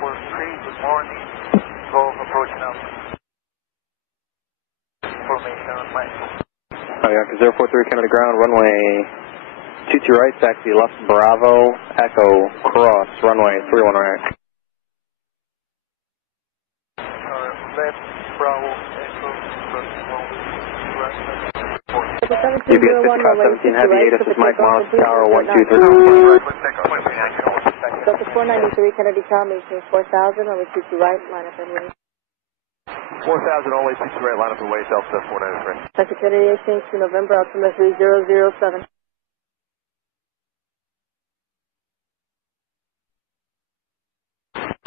good morning. Golf approaching up. Formation on Mike. York 043, Kennedy ground, runway 22 right, taxi left Bravo, Echo, cross, runway 31 right. Left Bravo, Echo, cross, right. GPS 5517 heavy, this is Mike, monitor tower 123. Delta 493, Kennedy Tower, maintain 4000, runway 22 right, line up and wait. 4000, always 22 right, line up and wait, Delta 493. Delta Kennedy exchange to November, altimeter 3007.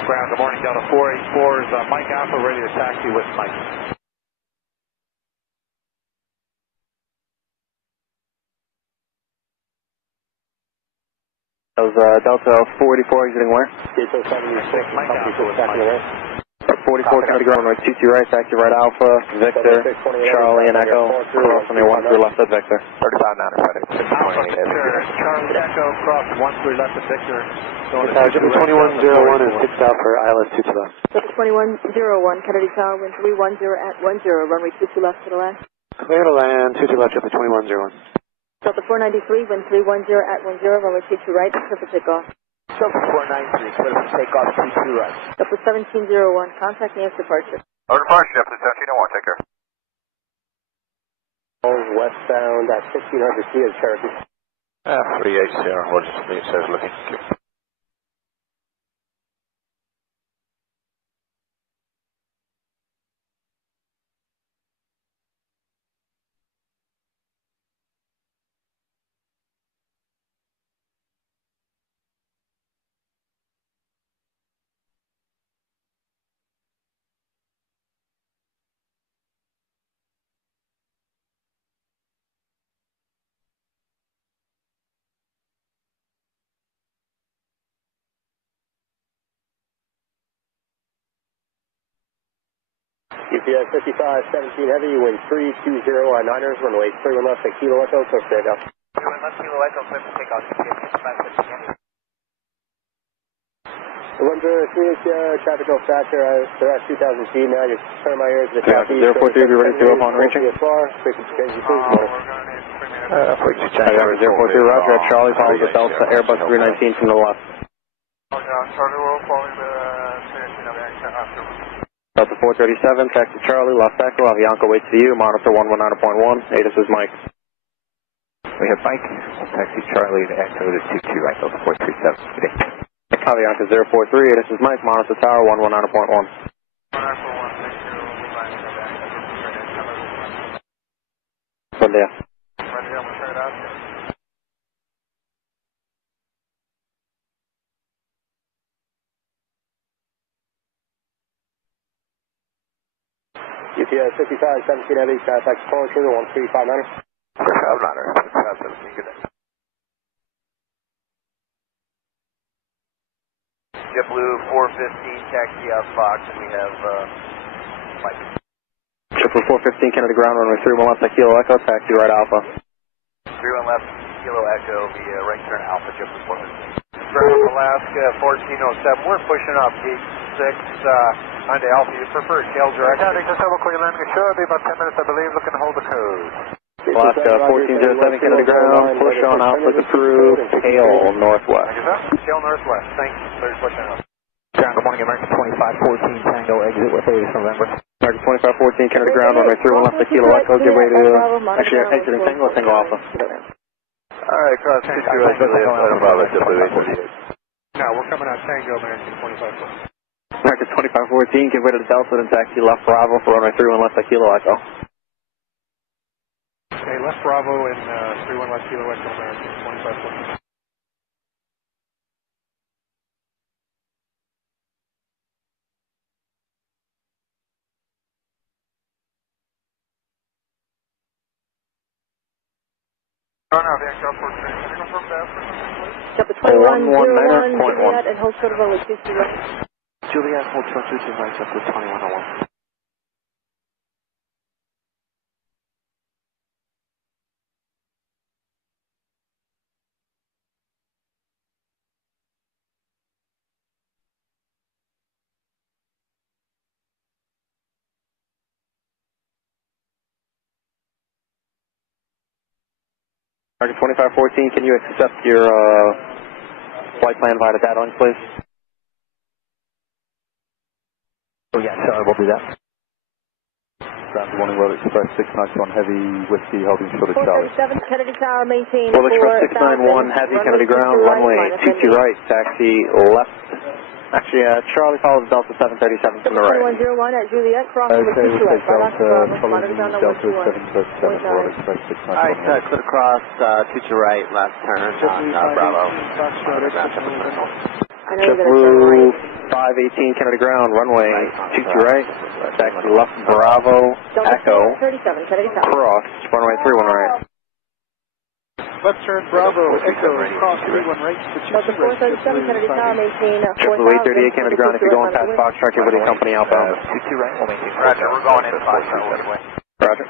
Ground, good morning, Delta 484 is Mike Alpha, ready to taxi with Mike. That was Delta 484 exiting where? Delta 76, 44 Kennedy ground, runway 22 right, taxi right Alpha, Victor, Charlie and Echo, cross runway 13 left at Victor. 35 9 Alpha Victor, Charlie Echo, cross 13 left at Victor. Delta 2101 is pitched out for ILS 22 left. Delta 2101, Kennedy Tower, wind 310 at 10, runway 22 left to the land. Clear to land, 22 left, Delta 2101. Delta 493, wind 310 at 10, runway 22 right, clear for takeoff. Delta 493, clear for takeoff, 22 right. Delta 1701, contact me after departure. Over departure, Delta 1701, take care. Westbound at 1600 feet of Cherokee. 380, Roger, 380 looking. UPS 5517 Heavy, wind 320 on 9ers, runway 31 left at Kilo Echo, clear for takeoff. 31 left, Kilo Echo, clear for takeoff, UPS 5517 Heavy. Windshear 3H, traffic no factor, they're at 2,000 feet now, just turn my ears to the southeast. 043, be ready to go upon reaching. Frequency change, please. 043, Roger, at Charlie, follow the Delta Airbus 319 from the left. Charlie will following the 319 of action after. Delta 437, taxi Charlie, left Echo, Avianca waits for you, monitor 119.1, ATIS is Mike. We have Mike, taxi Charlie to Echo to 22 right, Delta 437 today. Avianca 043, ATIS is Mike, monitor tower 119.1. Buen día. UPS 5517 Heavy, contact departure 1359er. 1359er, good day. JetBlue 415, taxi out Fox, and we have Mike. Triple 415, Kennedy ground, runway 31 left at Kilo Echo, taxi right Alpha. 31 left, Kilo Echo, via right turn Alpha, JetBlue 415. Alaska 1407, we're pushing up gate 6 onto Alpha. You prefer tail direction? Landing should be about 10 minutes, I believe, looking to hold the code. Alaska 1407, Kennedy ground, push on Alpha to approved, tail northwest. Tail northwest, thanks. Clear pushing up. Good morning, American 2514, Tango, exit with 8th November. American 2514, Kennedy ground, runway 31 left at Kilo Echo, get ready to, actually exiting Tango, Tango Alpha. Alright, cross 22 right, Juliet, Bravo, JetBlue 838. No, we're coming out Tango, American 2514. American 2514, get ready to Delta and taxi left Bravo for runway 31 left at Kilo Echo. Okay, left Bravo and 31 left Kilo Echo, American 2514. Delta 2101, Juliet, and hold short of runway 22 right. Juliet, hold short 22 right, Delta 2101. American 2514, can you accept your flight plan via the data link, please? Oh yeah, sure, we'll do that. Ground morning, Road Express 691 Heavy, Whiskey, holding short of Charlie. 437, Kennedy Tower, maintain Road Express 691 Heavy, Kennedy ground, runway 22 right, taxi left. Actually, Charlie follows Delta 737 from the right. 2101 at Juliet, cross over 22 right, Delta, monitor down number 21. 737, Road Express 691. Alright, clear across, 22 right, left turn on Bravo. I know you're going to turn right. 518 Kennedy ground, runway 22 right, taxi left Bravo, Echo, Delta 37, Kennedy Tower. cross, runway 31 right. Left turn Bravo, Echo, cross 31 right to 22 Delta 437, Kennedy Tower, maintain 4,000. JetBlue 838, Canada ground, if you're going past Foxtrot, give the company Alpha. 22 right, we'll maintain. Roger, we're going in 5. Roger.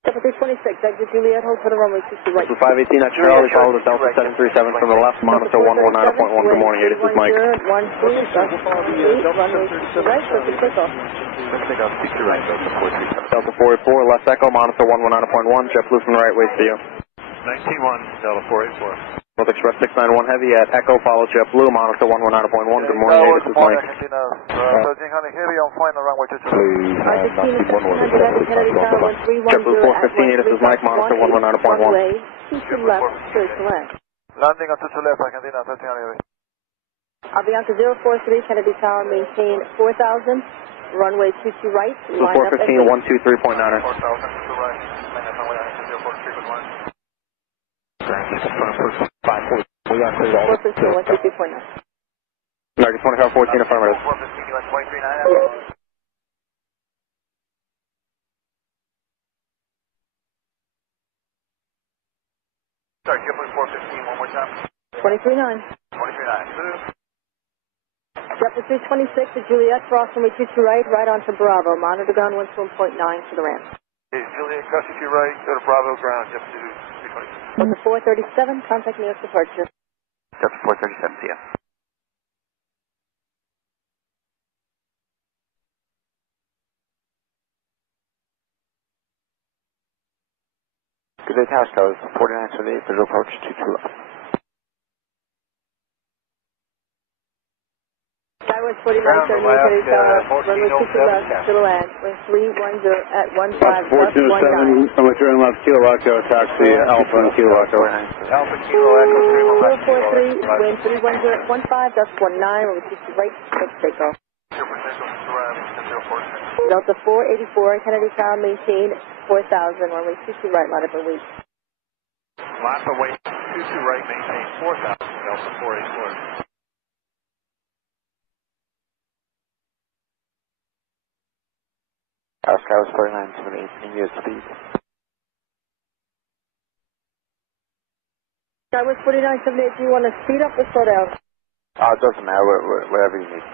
Delta 326, exit Juliet, hold for the runway 60 right. 518 at Charlie, follow the Delta 737 from the left, monitor 119.1. Good morning, this is Mike. 10, 13, runway 60 right, so the takeoff. Delta 484, left Echo, monitor 119.1. JetBlue from the right, wait for you. 91, Delta 484. North Express 691 Heavy at Echo, follow JetBlue, monitor 119.1. Good morning, this is Mike. 1300 Heavy, I'm flying the runway 22. JetBlue 415, this is Mike, monitor 119.1. Runway 22 left, straight to land. Landing on 22 left, Argentina, 1300 Heavy. Avianca 043, Kennedy Tower, maintain 4,000. Runway 22 right, Blue line up 415, 123.9. 4,000 to right, landing on runway 043, good morning. We got cleared all 415, 123.9. American 2514, affirmative. 415, 123.9. Sorry, JetBlue 415, one more time. 23.9. 23.9. JetBlue 326 to Juliet, cross runway 22 right, right onto Bravo. Monitor ground 1.9 for the ramp. Hey, Juliet, cross 22 right, go to Bravo ground, JetBlue 326. Delta 437, contact New York departure. Delta 437, see ya. Good day, Tower Towers, 4978, visual approach 22 left. Skywest 4978, Kennedy Tower, runway 22 left, to the land, wind 310 at 15, left 19. Runway 3 left, Kilo Echo, taxi Alpha and Kilo Echo. Alpha Kilo Echo 3 443, wind 310 at 15, that's 19, runway 22 right, let's take off. Delta 484, Kennedy Tower, maintain 4,000, runway 22 right, line up and wait. Line up and wait, 22 right, maintain 4,000, Delta 484. Tower Skywest 4978, in use speed. Skywest 4978, do you want to speed up or slow down? It doesn't matter, whatever you need.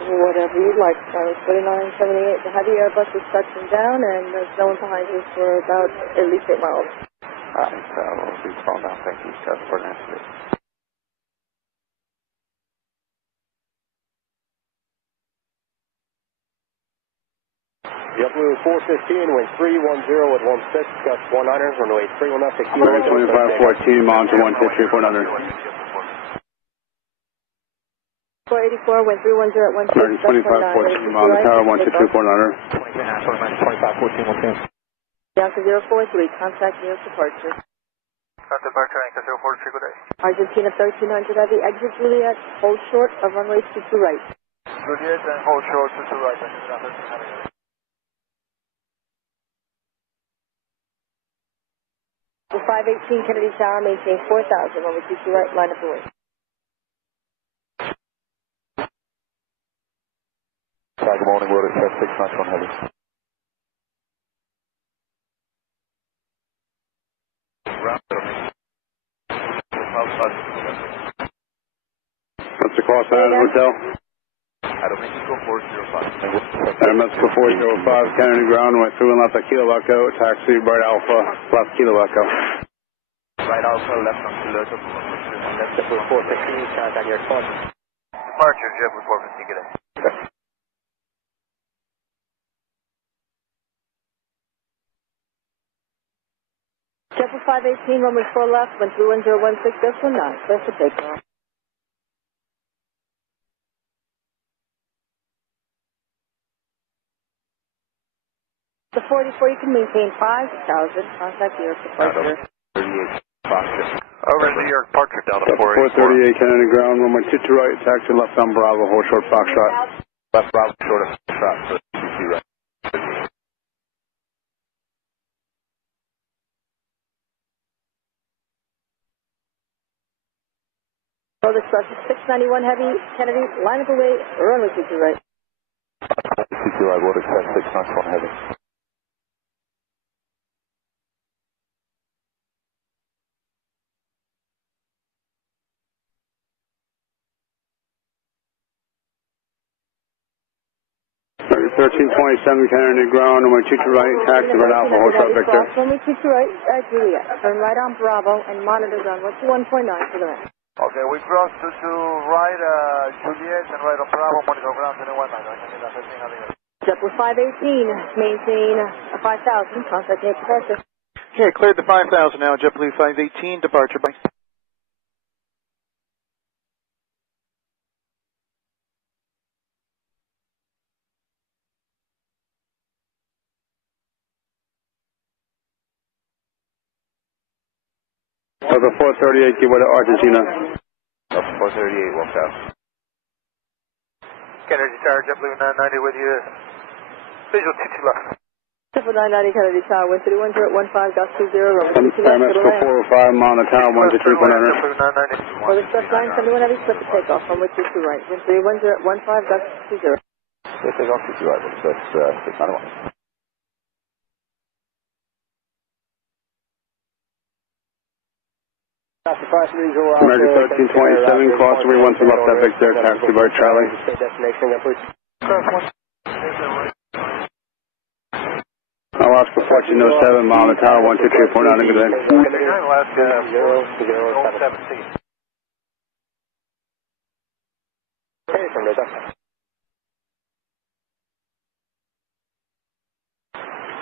Whatever you'd like. Skywest 4978, the heavy Airbus is touching down and there's no one behind you for about at least 8 miles. Alright, so we'll be slowing down, thank you, Skywest 4978. JetBlue 415, wind 310 at 16, gust 19ers, runway 31 left, Kilo Echo. 2514, monitor 123.9. 484, wind 310 at 16, gust 2514, monitor tower 123.9. 2514, Down to 043, contact New York departure. Contact departure, Anchor 043, good day. Argentina 1300 heavy, exit Juliet, hold short of runway 22 right. Juliet and hold short to right, Argentina 1300. The 518 Kennedy Tower, maintain 4,000, runway 22 right, line up and wait. Good morning, World Express 691 Heavy. What's the cost of that hotel? Aeromexico 405. Aeromexico 405, Kennedy ground, went through and left at Kilo Echo, taxi, right Alpha, left Kilo Echo. Right Alpha, left on Kilo Echo. Left JetBlue 415, contact your departure. Departure, JetBlue 415, good day. Okay. JetBlue 518, runway 4 left, wind 31016, that's 19, clear for takeoff. The 44, you can maintain 5,000, contact New York departure. 38 Foxtrot. Over to New York, departure, Delta 438, Kennedy ground, runway 22 right, taxi left on Bravo, hold short Foxtrot. Left Bravo, short of Foxtrot, so 22 right. Roll Express 691 Heavy, Kennedy, line up away, runway 22 right. 22 right, Roll Express 691 Heavy. Target 1327 Kennedy ground, runway 22 right, taxi right Alpha, hold short Victor. Runway 22 right, Juliet. Turn right on Bravo and monitor zone 121.9 for the rest. Okay, we cross to right, Juliet, and right on Bravo, monitor ground 21.9. JetBlue 518, maintain 5,000, contact near departure. Okay, cleared the 5,000 now, JetBlue 518, departure, bye. Over 438, give way to Argentina. Over 438, walk out. Kennedy Tower, JetBlue 990 with you. Visual 22 left. Triple 990 Kennedy Tower, wind 310.15, runway 22 left Paramedic to the right. 405, mile on the tower, 123.9. For the Express 971 Heavy, split the takeoff, runway 22 right, wind 310.15.20. Yeah, take off 22 right, Roll Express 691. American 1327, cross 312 left at Victor, taxi by Charlie. Alaska 1407, mile on the tower, 123.9, good day. Alaska 4017. Hey, from there,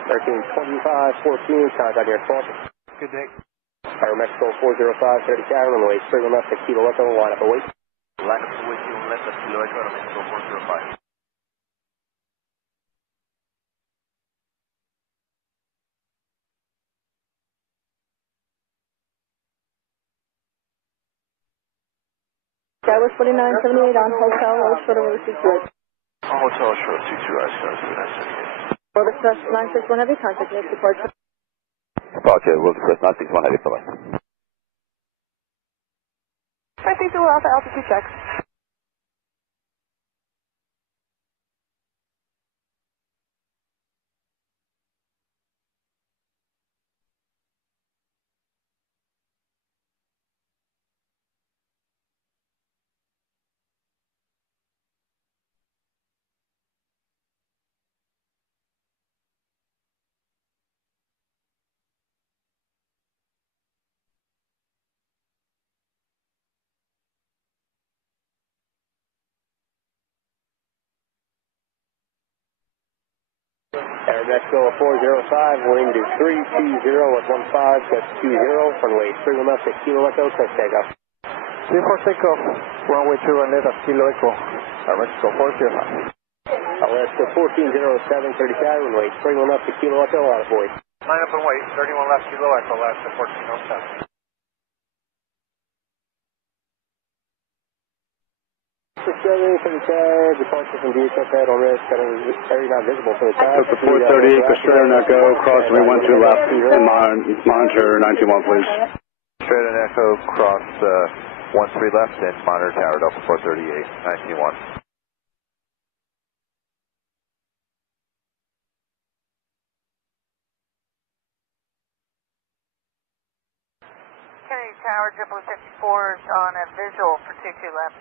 1325, 14, contact near Fulton. Good day. Mexico 405, 30 Karen, on the way, straight left to Kilo Echo, line up away. Line up away, left at Kilo Echo, Mexico 405. Skyward 4978 on hotel, short of over 22 right. Hotel short 22 right, Skyward 4978. For the Express 961 Heavy, contact next departure. Departure, Roll Express 961 Heavy, bye-bye. 532 Alpha, altitude check. Air Mexico 405, wind is 320 at 15, gust 20, runway 31 left at Kilo Echo, close takeoff. 34 takeoff, runway 21 left at Kilo Echo, Air Mexico 405. Alaska 1407, 30 Karen, runway 31 left at Kilo Echo, out of void. Line up and wait, 31 left Kilo Echo, Alaska 1407. 30 Karen, departure from DHF pad on risk, area not visible for the time. Took the 438, Australian Echo, cross 312 left, and monitor 921, please. Australian Echo, cross 13 left, and monitor tower, Delta 438, 921. Kennedy Tower, JetBlue 54 is on a visual for 22 left.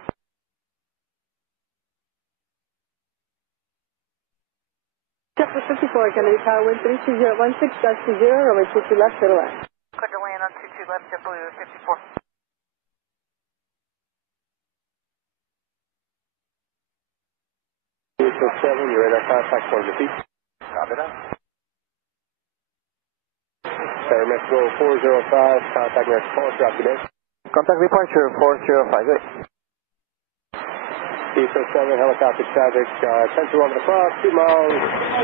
JetBlue 54, Kennedy Tower, wind 320.16, gust 20, runway 22 left to the right. Clear to land on 22 left, JetBlue 54. Your radar contact 100 feet. Copy that. Air Mexico 405, contact next call, drop today. Contact departure 4058. D7 helicopter traffic, 10 to 11 o'clock, 2 miles,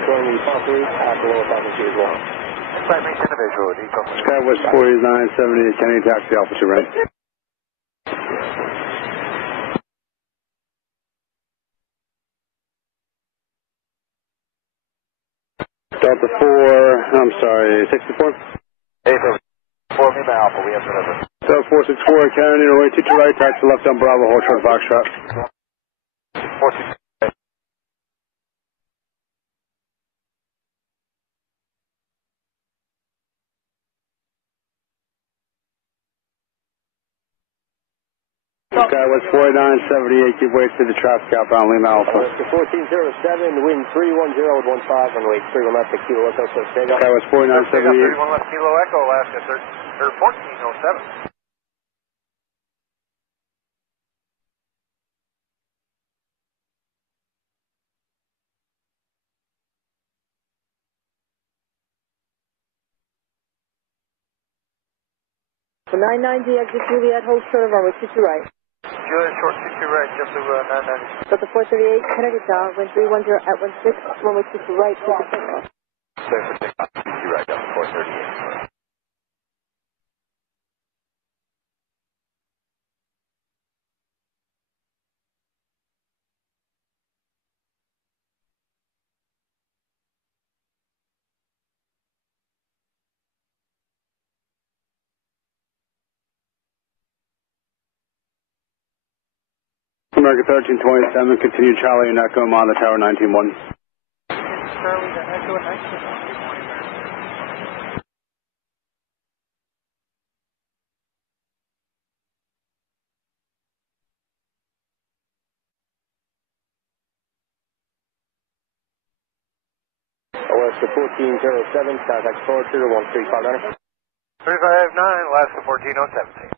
going the top route at the lowest altitude as well. Inside maintain the visual, default. Skywest 4970, Kennedy taxi, altitude right. Delta 4, I'm sorry, 64? April 4 464, Lima Alpha, we have delivered. So 464, Canada, runway 22 right, taxi left on Bravo, hold short Foxtrot. 464. Skywest 4978, give way to the traffic outbound Lima Alpha. Alaska 1407, wind 310 at 15, runway 31 left, Kilo Echo, so stay down. Skywest 4978. 31 left, Kilo Echo, Alaska 1407. The 990 exit Juliet, hold short of runway 22 right. Juliet short 22 right, JetBlue 990. Delta 438, Kennedy Tower, wind 310 at 16, runway 22 right, take the takeoff. Clear for takeoff, 22 right, Delta 438. America 1327, continue Charlie and Echo, Monitor Tower 191. Charlie to Echo 19. Alaska 1407, contact departure 13590. 359, Alaska 1407.